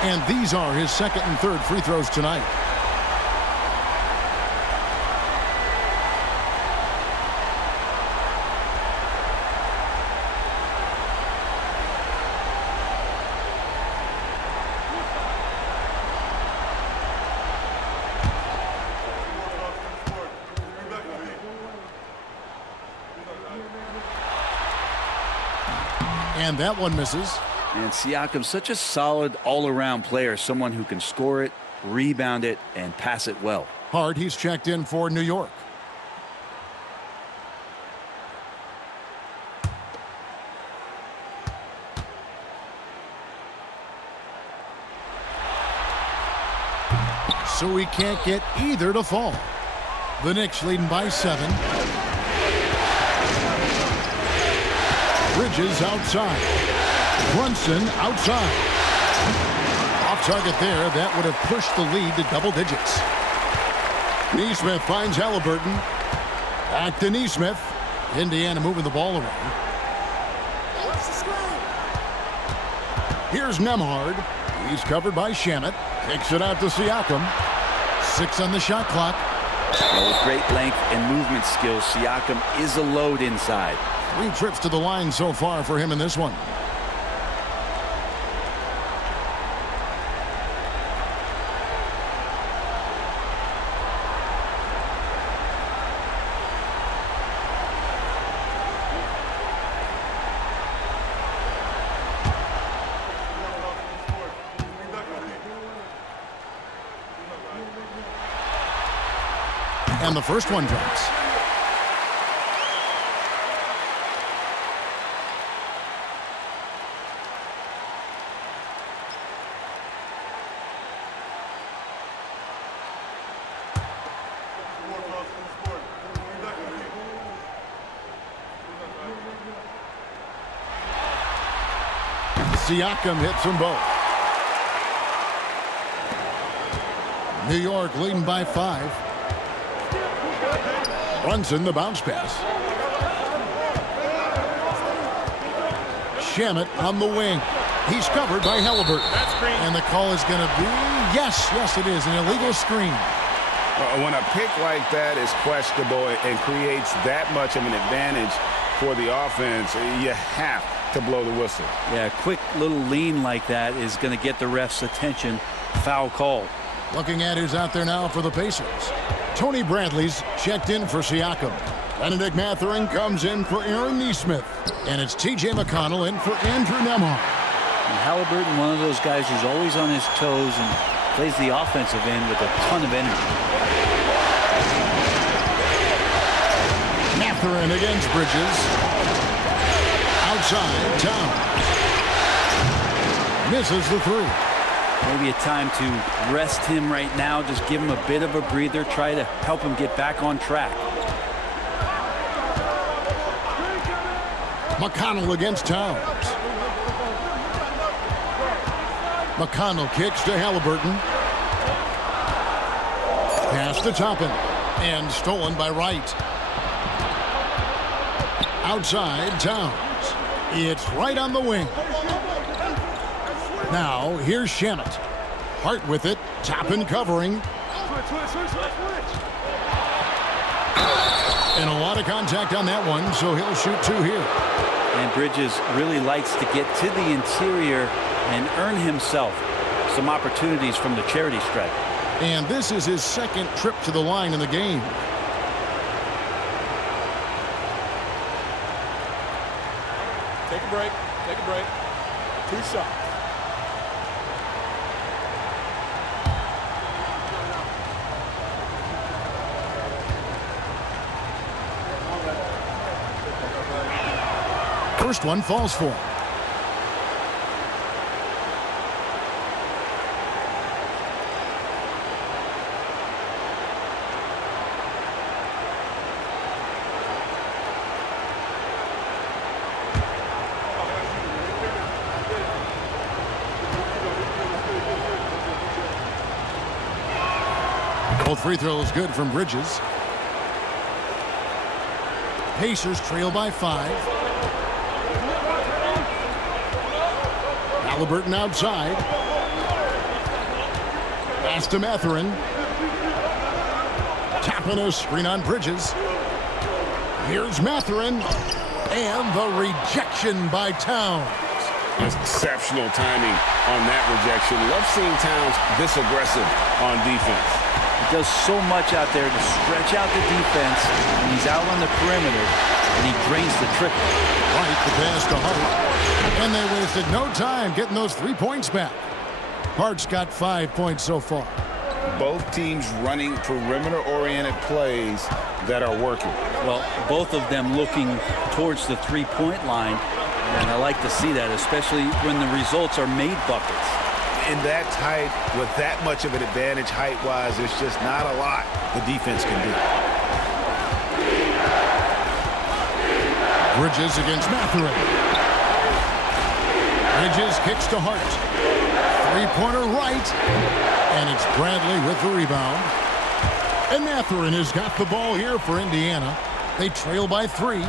And these are his second and third free throws tonight. And that one misses. And Siakam's such a solid all-around player, someone who can score it, rebound it, and pass it well. Hart, he's checked in for New York. So he can't get either to fall. The Knicks leading by 7. Bridges outside. Brunson outside. Off target there. That would have pushed the lead to double digits. Nesmith finds Haliburton. Back to Nesmith. Indiana moving the ball around. Here's Nembhard. He's covered by Shamet. Kicks it out to Siakam. 6 on the shot clock. Well, with great length and movement skills, Siakam is a load inside. 3 trips to the line so far for him in this one. And the first one drops. Siakam hits them both. New York leading by 5. Brunson, the bounce pass. 𝙤𝙤 on the wing. He's covered by Haliburton. And the call is going to be, yes, it is, an illegal screen. When a pick like that is questionable and creates that much of an advantage for the offense, you have to blow the whistle. Yeah, a quick little lean like that is going to get the ref's attention. Foul call. Looking at who's out there now for the Pacers. Tony Bradley's checked in for Siakam. Benedict Mathurin comes in for Aaron Nesmith. And it's T.J. McConnell in for Andrew Nembhard. And Haliburton, one of those guys who's always on his toes and plays the offensive end with a ton of energy. Mathurin against Bridges. Outside, Towns. Misses the 3. Maybe a time to rest him right now. Just give him a bit of a breather. Try to help him get back on track. McConnell against Towns. McConnell kicks to Haliburton. Pass to Toppin. And stolen by Wright. Outside, Towns. It's right on the wing. Now, here's 𝙤𝙤. Hart with it. Toppin covering. And a lot of contact on that one, so he'll shoot 2 here. And Bridges really likes to get to the interior and earn himself some opportunities from the charity stripe. And this is his 2nd trip to the line in the game. Take a break. Take a break. 2 shots. First one falls for him. Both free throws good from Bridges. Pacers trail by 5. Haliburton outside. Pass to Mathurin. Tapping a screen on Bridges. Here's Mathurin. And the rejection by Towns. Exceptional timing on that rejection. Love seeing Towns this aggressive on defense. He does so much out there to stretch out the defense when he's out on the perimeter, and he drains the triple. Right, the pass to Hart. And they wasted no time getting those 3 points back. Hart's got 5 points so far. Both teams running perimeter-oriented plays that are working. Well, both of them looking towards the three-point line, and I like to see that, especially when the results are made buckets. In that tight, with that much of an advantage height-wise, there's just not a lot the defense can do. Bridges against Mathurin. Bridges kicks to Hart. Three-pointer right. And it's Bradley with the rebound. And Mathurin has got the ball here for Indiana. They trail by 3.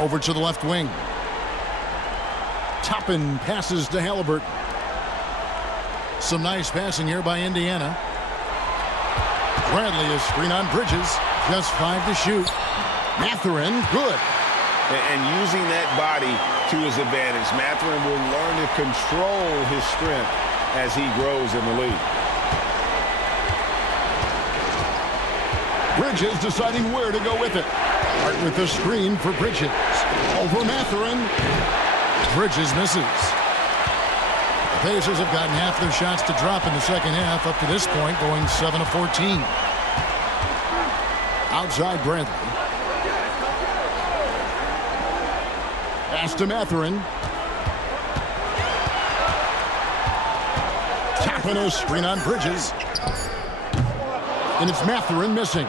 Over to the left wing. Toppin passes to Haliburton. Some nice passing here by Indiana. Bradley is screen on Bridges. Just 5 to shoot. Mathurin, good. And using that body to his advantage, Mathurin will learn to control his strength as he grows in the league. Bridges deciding where to go with it. Hart with the screen for Bridges. Over Mathurin. Bridges misses. The Pacers have gotten half their shots to drop in the second half up to this point, going 7 of 14. Outside Bradley. Pass to Mathurin. Tapping a screen on Bridges. And it's Mathurin missing.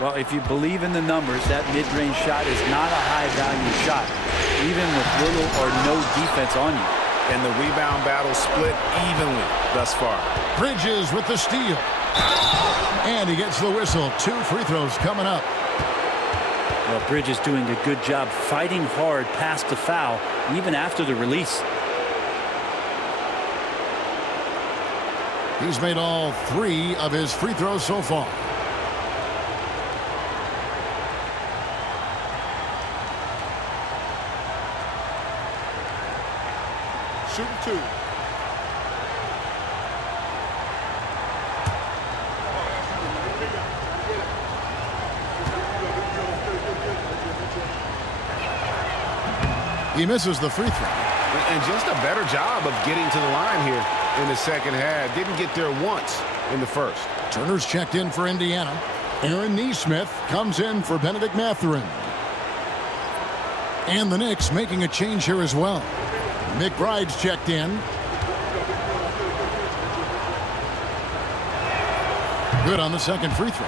Well, if you believe in the numbers, that mid-range shot is not a high-value shot, even with little or no defense on you. and the rebound battle split evenly thus far. Bridges with the steal. And he gets the whistle. 2 free throws coming up. Well, Bridges doing a good job fighting hard past the foul, even after the release. He's made all 3 of his free throws so far. Shooting 2. He misses the free throw. And just a better job of getting to the line here in the second half. Didn't get there once in the first. Turner's checked in for Indiana. Aaron Nesmith comes in for Benedict Mathurin. And the Knicks making a change here as well. McBride's checked in. Good on the second free throw.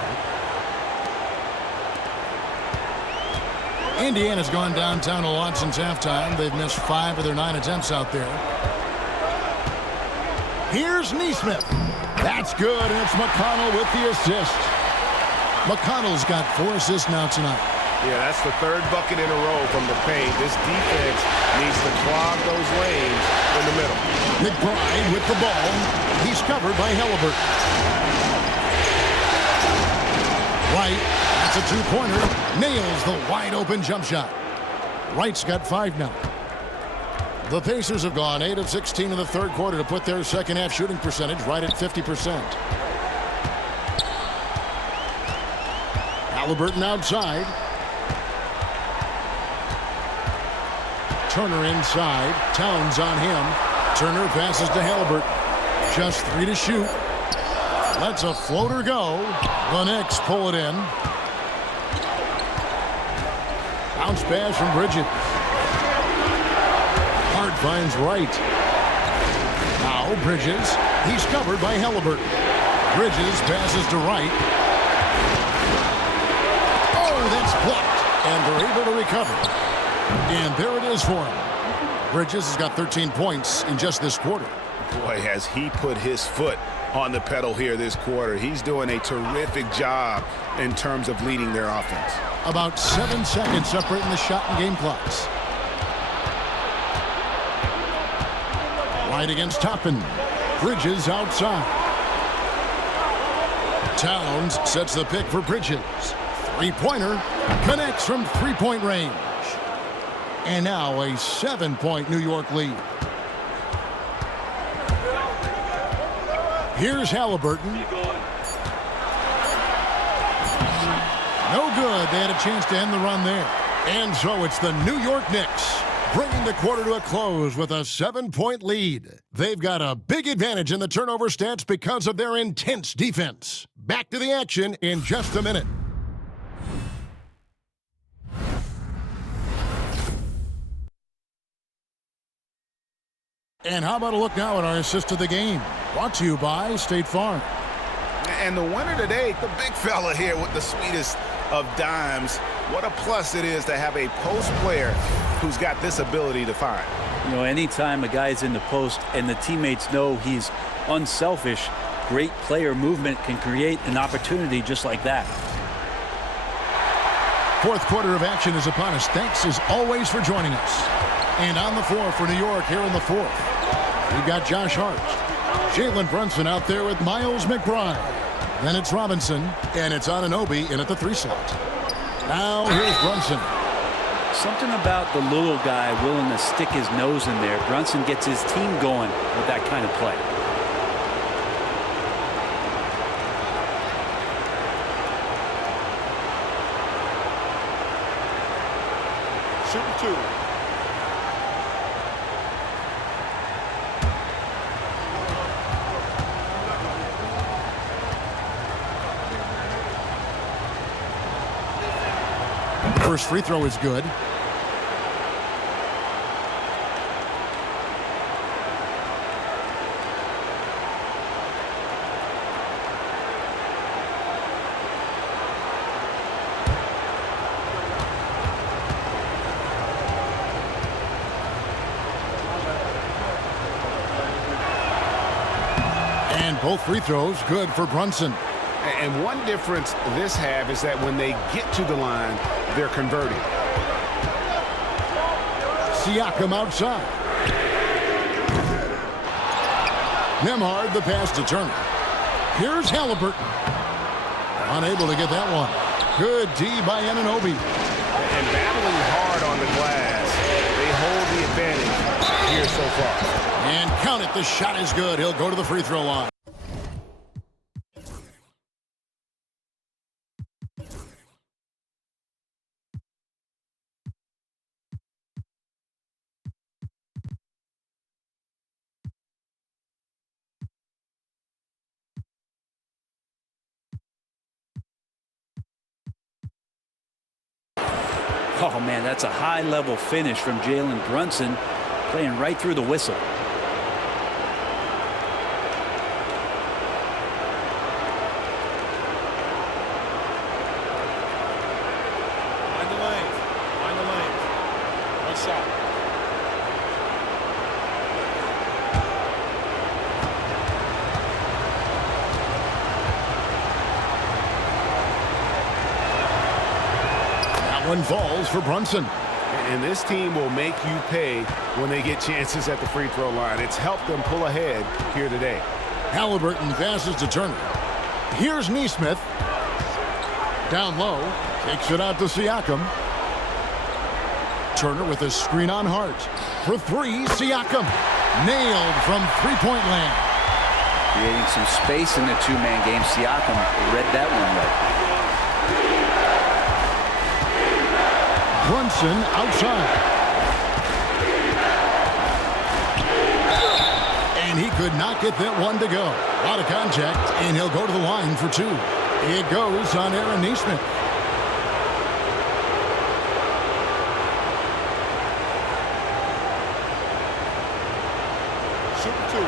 Indiana's gone downtown a lot since halftime. They've missed 5 of their 9 attempts out there. Here's Nesmith. That's good, and it's McConnell with the assist. McConnell's got 4 assists now tonight. Yeah, that's the 3rd bucket in a row from the paint. This defense needs to clog those lanes in the middle. McBride with the ball. He's covered by 𝙭𝙗𝙗. Wright, that's a 2-pointer. Nails the wide-open jump shot. Wright's got 5 now. The Pacers have gone 8 of 16 in the 3rd quarter to put their second-half shooting percentage right at 50%. Haliburton outside. Turner inside. Towns on him. Turner passes to Haliburton. Just 3 to shoot. Lets a floater go. The Knicks pull it in. Bounce pass from Bridges. Hart finds Wright. Now Bridges. He's covered by Haliburton. Bridges passes to Wright. Oh, that's blocked. And they're able to recover. And there it is for him. Bridges has got 13 points in just this quarter. Boy, has he put his foot on the pedal here this quarter. He's doing a terrific job in terms of leading their offense. About 7 seconds separating the shot and game clocks. Right against Toppin. Bridges outside. Towns sets the pick for Bridges. 3-pointer connects from 3-point range. And now a 7-point New York lead. Here's Haliburton. No good. They had a chance to end the run there. And so it's the New York Knicks bringing the quarter to a close with a 7-point lead. They've got a big advantage in the turnover stats because of their intense defense. Back to the action in just a minute. And how about a look now at our assist of the game? Brought to you by State Farm. And the winner today, the big fella here with the sweetest of dimes. What a plus it is to have a post player who's got this ability to find. You know, anytime a guy's in the post and the teammates know he's unselfish, great player movement can create an opportunity just like that. 4th quarter of action is upon us. Thanks as always for joining us. And on the floor for New York here in the 4th, we've got Josh Hart. Jalen Brunson out there with Miles McBride. Then it's Robinson, and it's Anunoby in at the 3 slot. Now here's Brunson. Something about the little guy willing to stick his nose in there. Brunson gets his team going with that kind of play. Shooting 2. First free throw is good. And both free throws good for Brunson. And one difference this half is that when they get to the line, they're converting. Siakam outside. Nembhard the pass to Turner. Here's Haliburton. Unable to get that one. Good D by Anunoby. And battling hard on the glass. They hold the advantage here so far. And count it, the shot is good. He'll go to the free throw line. Oh, man, that's a high-level finish from Jalen Brunson, playing right through the whistle. Mind the lanes. Mind the lanes. One shot. One falls for Brunson. And this team will make you pay when they get chances at the free throw line. It's helped them pull ahead here today. Haliburton passes to Turner. Here's Nesmith. Down low. Takes it out to Siakam. Turner with a screen on Hart. For three, Siakam. Nailed from three-point land. Creating some space in the two-man game. Siakam read that one right. Brunson outside. And he could not get that one to go. A lot of contact, and he'll go to the line for two. It goes on Aaron Nesmith. Shoot two.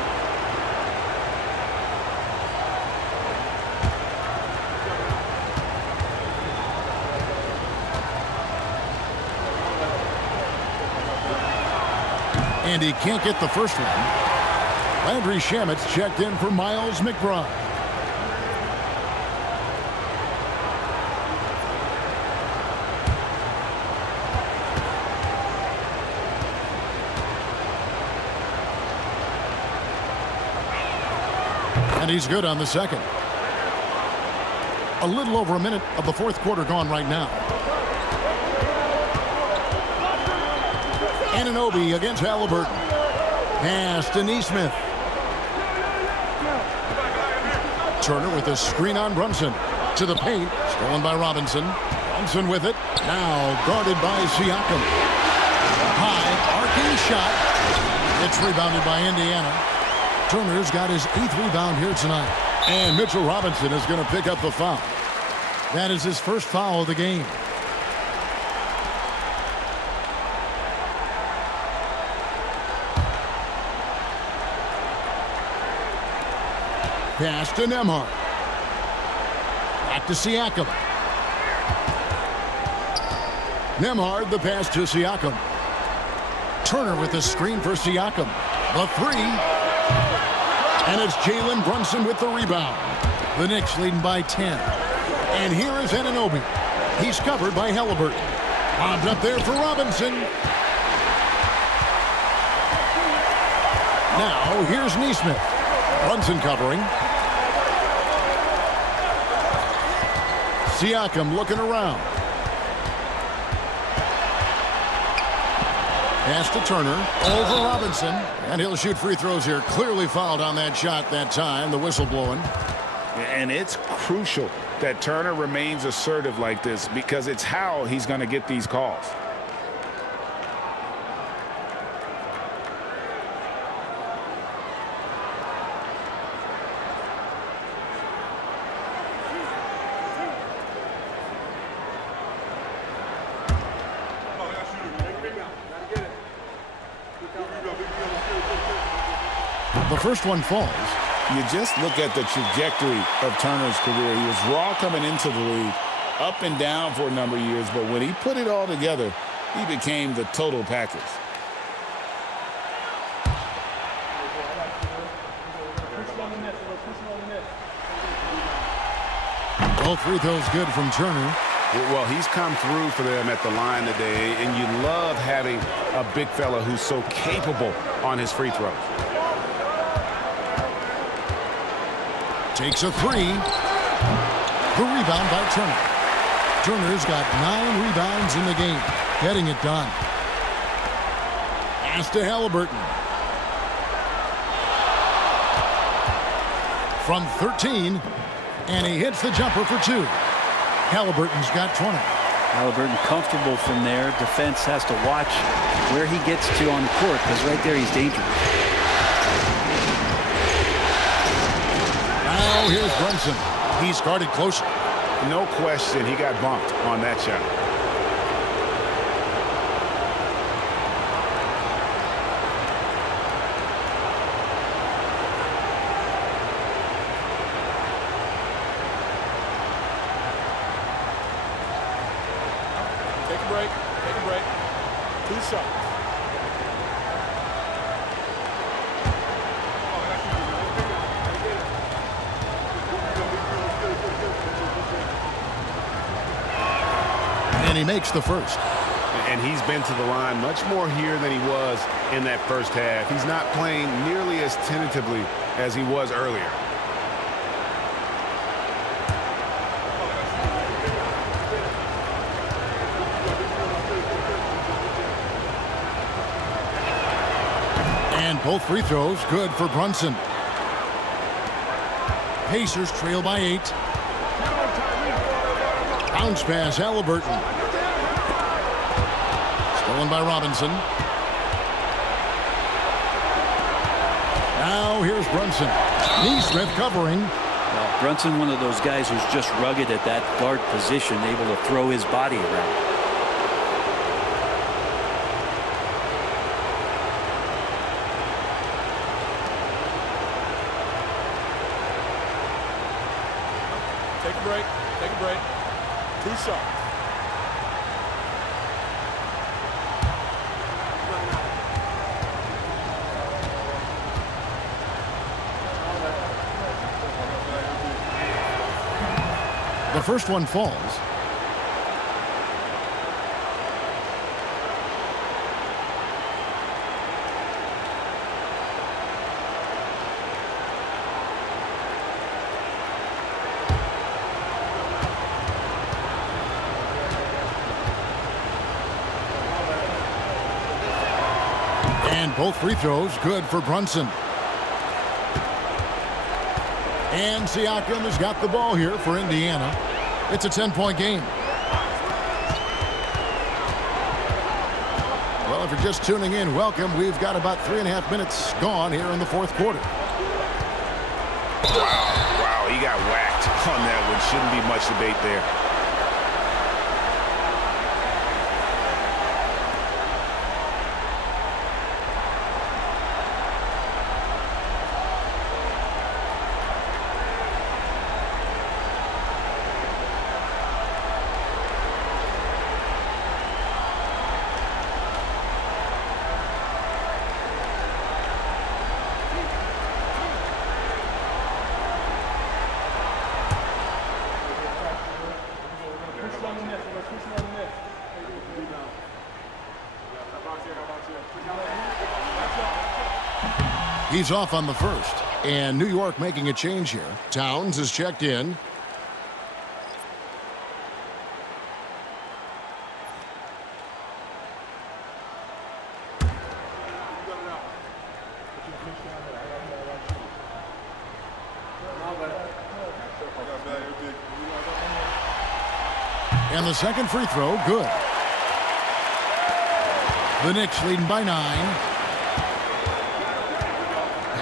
And he can't get the first one. Landry Shamet's checked in for Miles McBride. And he's good on the second. A little over a minute of the fourth quarter gone right now. Anunoby against Haliburton. Pass to Nesmith. Turner with a screen on Brunson. To the paint. Stolen by Robinson. Brunson with it. Now guarded by Siakam. High arcing shot. It's rebounded by Indiana. Turner's got his 8th rebound here tonight. And Mitchell Robinson is going to pick up the foul. That is his first foul of the game. Pass to Nembhard. Back to Siakam. Nembhard the pass to Siakam. Turner with the screen for Siakam. The three. And it's Jalen Brunson with the rebound. The Knicks leading by 10. And here is Anunoby. He's covered by Haliburton. Bobbed up there for Robinson. Now here's Nesmith. Brunson covering. Siakam looking around. Pass to Turner. Over Robinson. And he'll shoot free throws here. Clearly fouled on that shot that time. The whistle blowing. And it's crucial that Turner remains assertive like this because it's how he's going to get these calls. The first one falls. You just look at the trajectory of Turner's career. He was raw coming into the league, up and down for a number of years, but when he put it all together, he became the total package. Both free throws good from Turner. Well, he's come through for them at the line today, and you love having a big fella who's so capable on his free throws. Takes a three. The rebound by Turner. Turner's got 9 rebounds in the game, getting it done. Pass to Haliburton. From 13, and he hits the jumper for 2. Haliburton's got 20. Haliburton comfortable from there. Defense has to watch where he gets to on the court, because right there he's dangerous. Now here's Brunson. He's guarded closely. No question, he got bumped on that shot. Take a break. Take a break. 2 shots. And he makes the first. And he's been to the line much more here than he was in that first half. He's not playing nearly as tentatively as he was earlier. And both free throws good for Brunson. Pacers trail by 8. Bounce pass, Haliburton. Stolen by Robinson. Now here's Brunson. Neesmith covering. Well, Brunson, one of those guys who's just rugged at that guard position, able to throw his body around. Take a break. Take a break. 2 shots. The first one falls. And both free throws good for Brunson. And Siakam has got the ball here for Indiana. It's a 10-point game. Well, if you're just tuning in, welcome. We've got about 3.5 minutes gone here in the fourth quarter. Wow, he got whacked on that one. Shouldn't be much debate there. He's off on the first. And New York making a change here. Towns is checked in. And the second free throw, good. The Knicks leading by 9.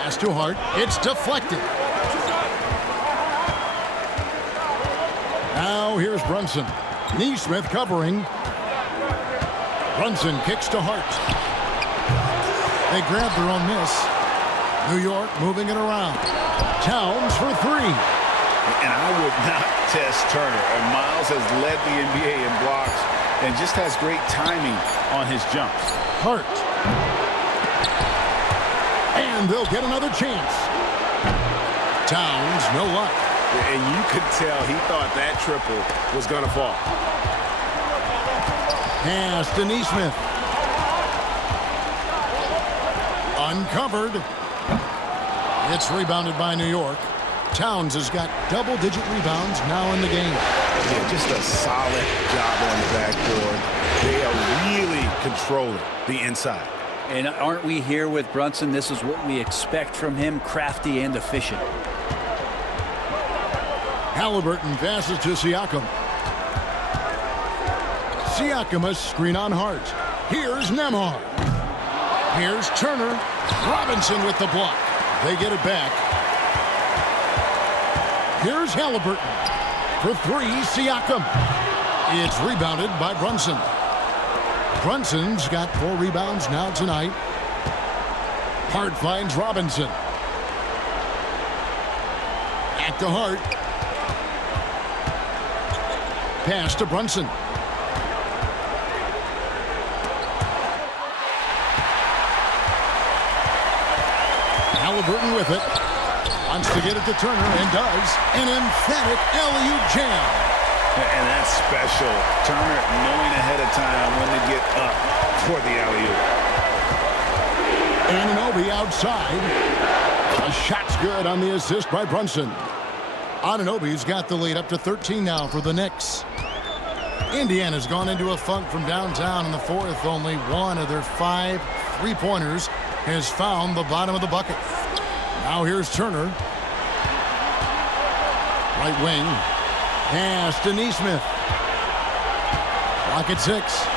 Pass to Hart. It's deflected. Now here's Brunson. Neesmith covering. Brunson kicks to Hart. They grab their own miss. New York moving it around. Towns for 3. And I would not test Turner. And Miles has led the NBA in blocks and just has great timing on his jumps. Hart. And they'll get another chance. Towns, no luck. And you could tell he thought that triple was going to fall. Pass to Nesmith. Uncovered. It's rebounded by New York. Towns has got double-digit rebounds now in the game. Yeah, just a solid job on the backboard. They are really controlling the inside. And aren't we here with Brunson? This is what we expect from him, crafty and efficient. Haliburton passes to Siakam. Siakam a screen on Hart. Here's Nembhard. Here's Turner. Robinson with the block. They get it back. Here's Haliburton. For three, Siakam. It's rebounded by Brunson. Brunson's got 4 rebounds now tonight. Hart finds Robinson. Back to Hart. Pass to Brunson. Haliburton with it. Wants to get it to Turner and does. An emphatic alley-oop jam. And that's special. Turner knowing ahead of time when to get up for the alley-oop. Anunoby outside. A shot's good on the assist by Brunson. Anunoby's got the lead up to 13 now for the Knicks. Indiana's gone into a funk from downtown in the fourth. Only one of their 5 3-pointers has found the bottom of the bucket. Now here's Turner. Right wing. Pass to Nesmith. Clock at 6.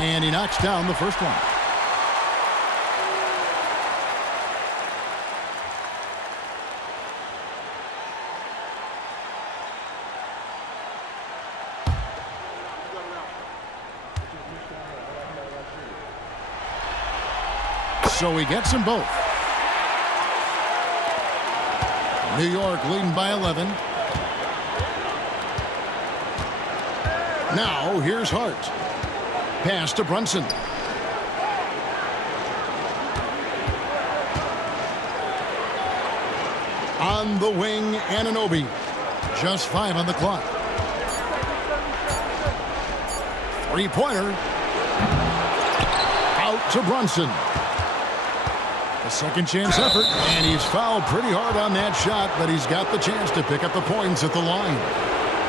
And he knocks down the first one. So he gets them both. New York leading by 11. Now here's Hart. Pass to Brunson. On the wing, Anunoby. Just 5 on the clock. 3-pointer. Out to Brunson. A second chance effort, and he's fouled pretty hard on that shot, but he's got the chance to pick up the points at the line.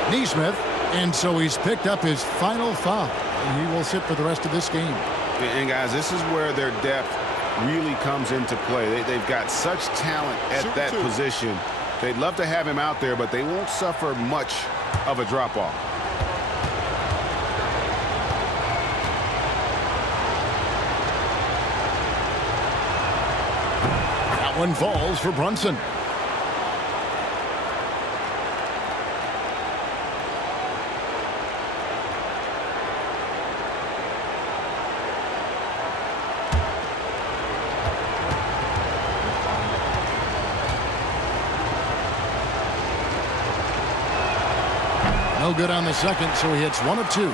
Nesmith, and so he's picked up his final foul. And he will sit for the rest of this game. And guys, this is where their depth really comes into play. They've got such talent at that position. They'd love to have him out there, but they won't suffer much of a drop-off. That one falls for Brunson. No good on the second, so he hits 1 of 2.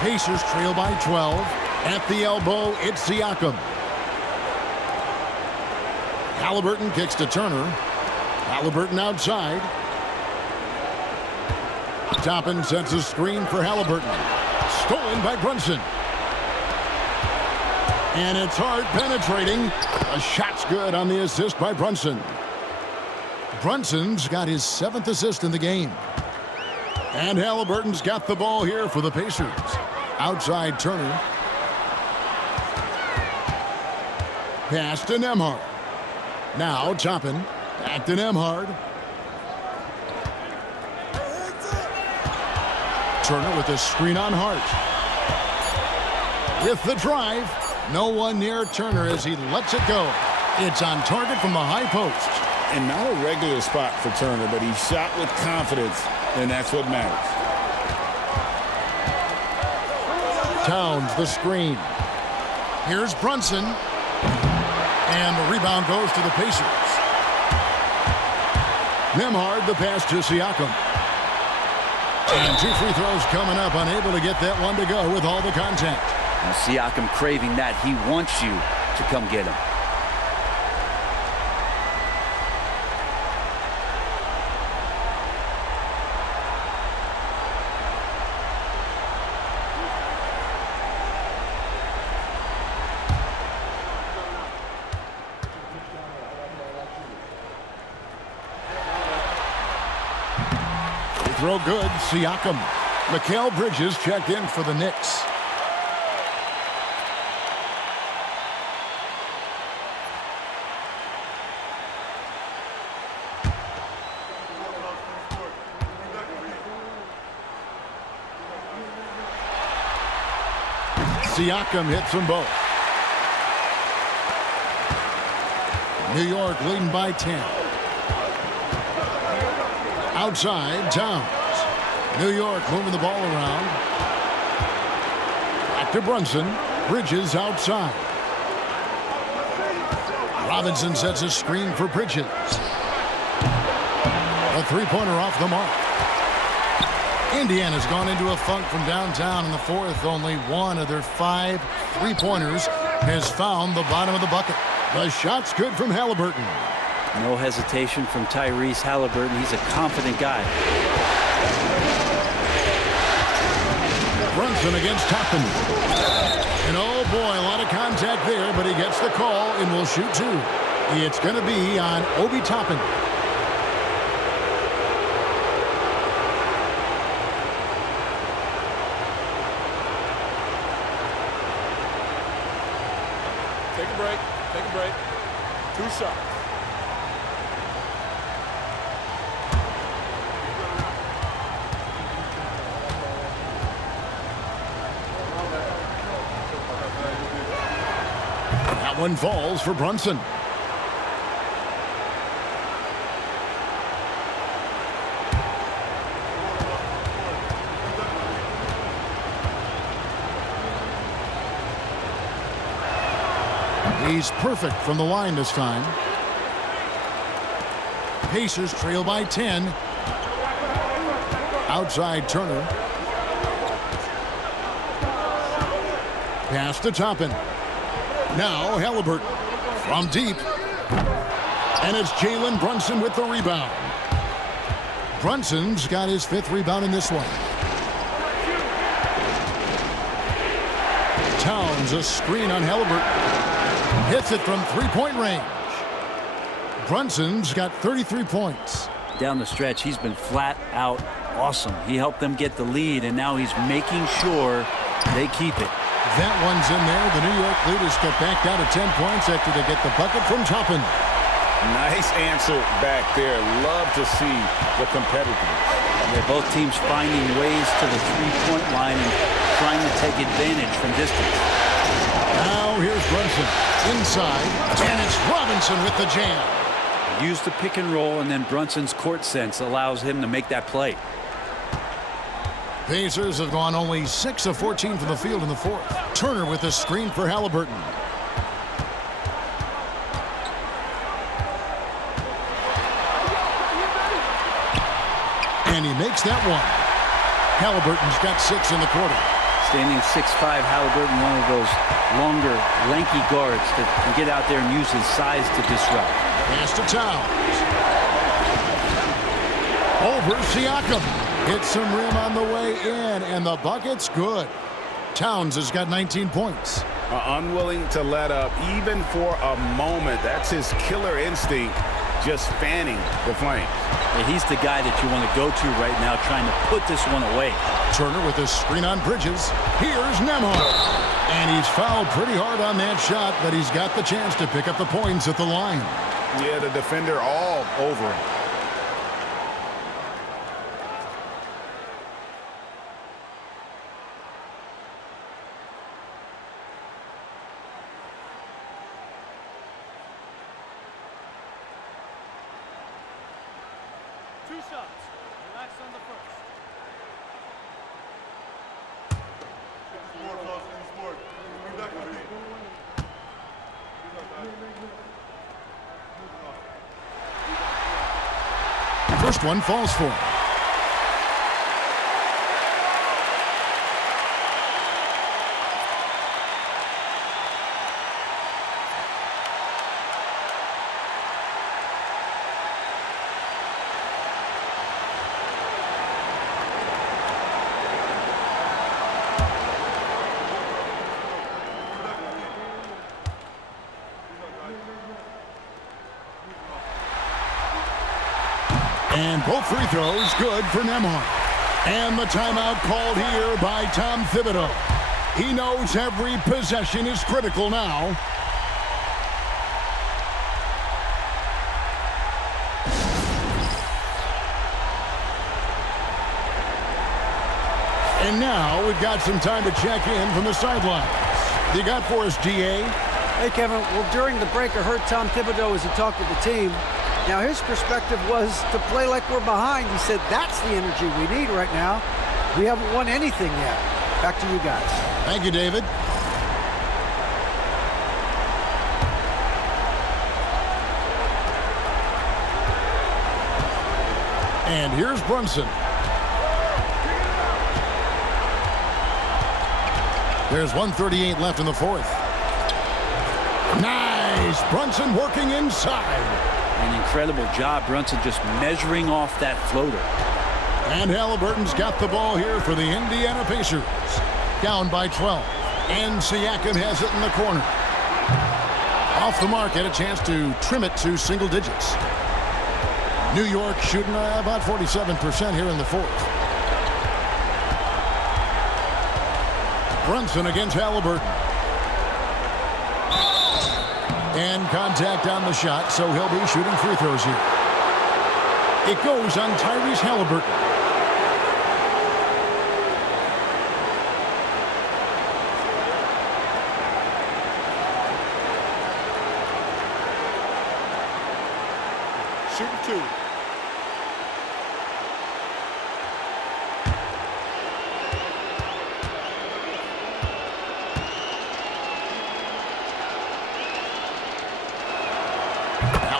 Pacers trail by 12. At the elbow, it's Siakam. Haliburton kicks to Turner. Haliburton outside. Toppin sets a screen for Haliburton. Stolen by Brunson. And it's Hart penetrating. A shot's good on the assist by Brunson. Brunson's got his 7th assist in the game. And Haliburton's got the ball here for the Pacers. Outside Turner. Pass to Nembhard. Now Toppin. Back to Nembhard. Turner with a screen on Hart. With the drive. No one near Turner as he lets it go. It's on target from the high post. And not a regular spot for Turner, but he shot with confidence, and that's what matters. Towns the screen. Here's Brunson. And the rebound goes to the Pacers. Nembhard the pass to Siakam. And 2 free throws coming up. Unable to get that one to go with all the contact. Now Siakam craving that. He wants you to come get him. Throw good, Siakam. Mikal Bridges checked in for the Knicks. Siakam hits them both. New York leading by 10. Outside, Towns. New York moving the ball around. Back to Brunson. Bridges outside. Robinson sets a screen for Bridges. A three-pointer off the mark. Indiana's gone into a funk from downtown in the fourth. Only one of their 5 three-pointers has found the bottom of the bucket. The shot's good from Haliburton. No hesitation from Tyrese Haliburton. He's a confident guy. Brunson against Toppin. And oh boy, a lot of contact there, but he gets the call and will shoot 2. It's going to be on Obi Toppin. Take a break. Take a break. 2 shots. That one falls for Brunson. He's perfect from the line this time. Pacers trail by 10. Outside Turner. Pass to Toppin. Now Haliburton from deep. And it's Jalen Brunson with the rebound. Brunson's got his 5th rebound in this one. Towns a screen on Haliburton. Hits it from three-point range. Brunson's got 33 points. Down the stretch, he's been flat out awesome. He helped them get the lead, and now he's making sure they keep it. That one's in there. The New York leaders get back down to 10 points after they get the bucket from Toppin. Nice answer back there. Love to see the competitiveness. They're both teams finding ways to the three-point line and trying to take advantage from distance. Now here's Brunson inside, and it's Robinson with the jam. Use the pick and roll, and then Brunson's court sense allows him to make that play. Pacers have gone only 6 of 14 from the field in the fourth. Turner with a screen for Haliburton. And he makes that one. Haliburton's got 6 in the quarter. Standing 6'5", Haliburton, one of those longer, lanky guards that can get out there and use his size to disrupt. Pass to Towns. Over Siakam. Hits some rim on the way in, and the bucket's good. Towns has got 19 points. Unwilling to let up, even for a moment. That's his killer instinct, just fanning the flames. Yeah, he's the guy that you want to go to right now, trying to put this one away. Turner with a screen on Bridges. Here's Nembhard. And he's fouled pretty hard on that shot, but he's got the chance to pick up the points at the line. Yeah, the defender all over him. Two shots. Relax on the first. Next one falls for him. And both free throws good for Nembhard. And the timeout called here by Tom Thibodeau. He knows every possession is critical now. And now we've got some time to check in from the sidelines. You got for us, GA? Hey, Kevin. Well, during the break, I heard Tom Thibodeau as he talked with the team. Now, his perspective was to play like we're behind. He said that's the energy we need right now. We haven't won anything yet. Back to you guys. Thank you, David. And here's Brunson. There's 1:38 left in the fourth. Nice! Brunson working inside. An incredible job, Brunson, just measuring off that floater. And Haliburton's got the ball here for the Indiana Pacers. Down by 12. And Siakam has it in the corner. Off the mark, had a chance to trim it to single digits. New York shooting about 47% here in the fourth. Brunson against Haliburton. And contact on the shot, so he'll be shooting free throws here. It goes on Tyrese Haliburton. Shooting two.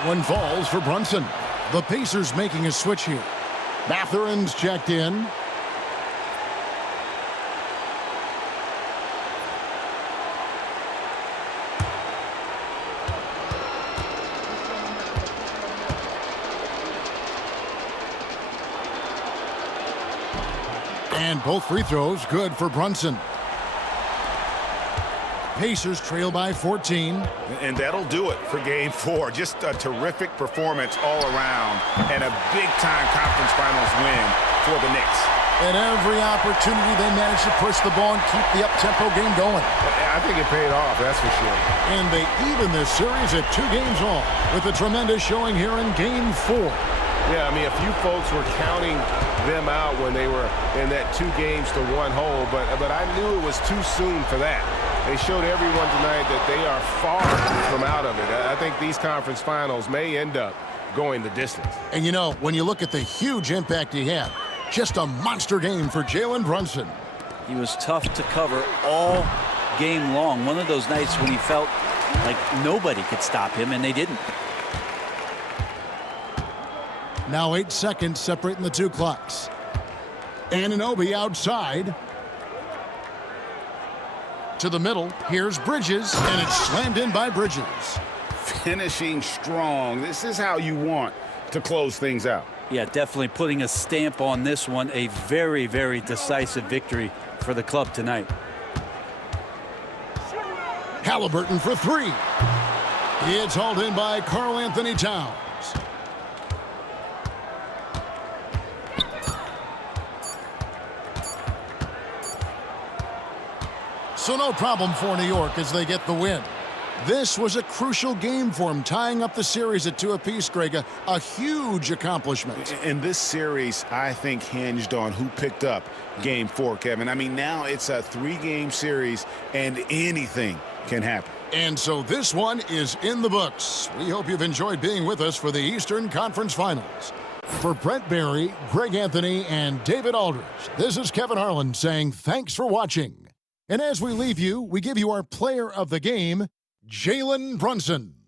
One falls for Brunson. The Pacers making a switch here. Mathurin's checked in. And both free throws good for Brunson. Pacers trail by 14. And that'll do it for Game 4. Just a terrific performance all around and a big-time conference finals win for the Knicks. At every opportunity, they managed to push the ball and keep the up-tempo game going. I think it paid off, that's for sure. And they even this series at 2 games all with a tremendous showing here in Game 4. Yeah, I mean, a few folks were counting them out when they were in that 2 games to 1 hole, but I knew it was too soon for that. They showed everyone tonight that they are far from out of it. I think these conference finals may end up going the distance. And you know, when you look at the huge impact he had, just a monster game for Jalen Brunson. He was tough to cover all game long. One of those nights when he felt like nobody could stop him, and they didn't. Now 8 seconds separating the 2 clocks. Anunoby outside. To the middle, here's Bridges, and it's slammed in by Bridges. Finishing strong. This is how you want to close things out. Yeah, definitely putting a stamp on this one. A very, very decisive victory for the club tonight. Haliburton for 3. It's hauled in by Karl-Anthony Towns. So no problem for New York as they get the win. This was a crucial game for them, tying up the series at 2 apiece, Greg. A huge accomplishment. And this series, I think, hinged on who picked up Game 4, Kevin. I mean, now it's a 3-game series, and anything can happen. And so this one is in the books. We hope you've enjoyed being with us for the Eastern Conference Finals. For Brent Barry, Greg Anthony, and David Aldridge, this is Kevin Harlan saying thanks for watching. And as we leave you, we give you our player of the game, Jalen Brunson.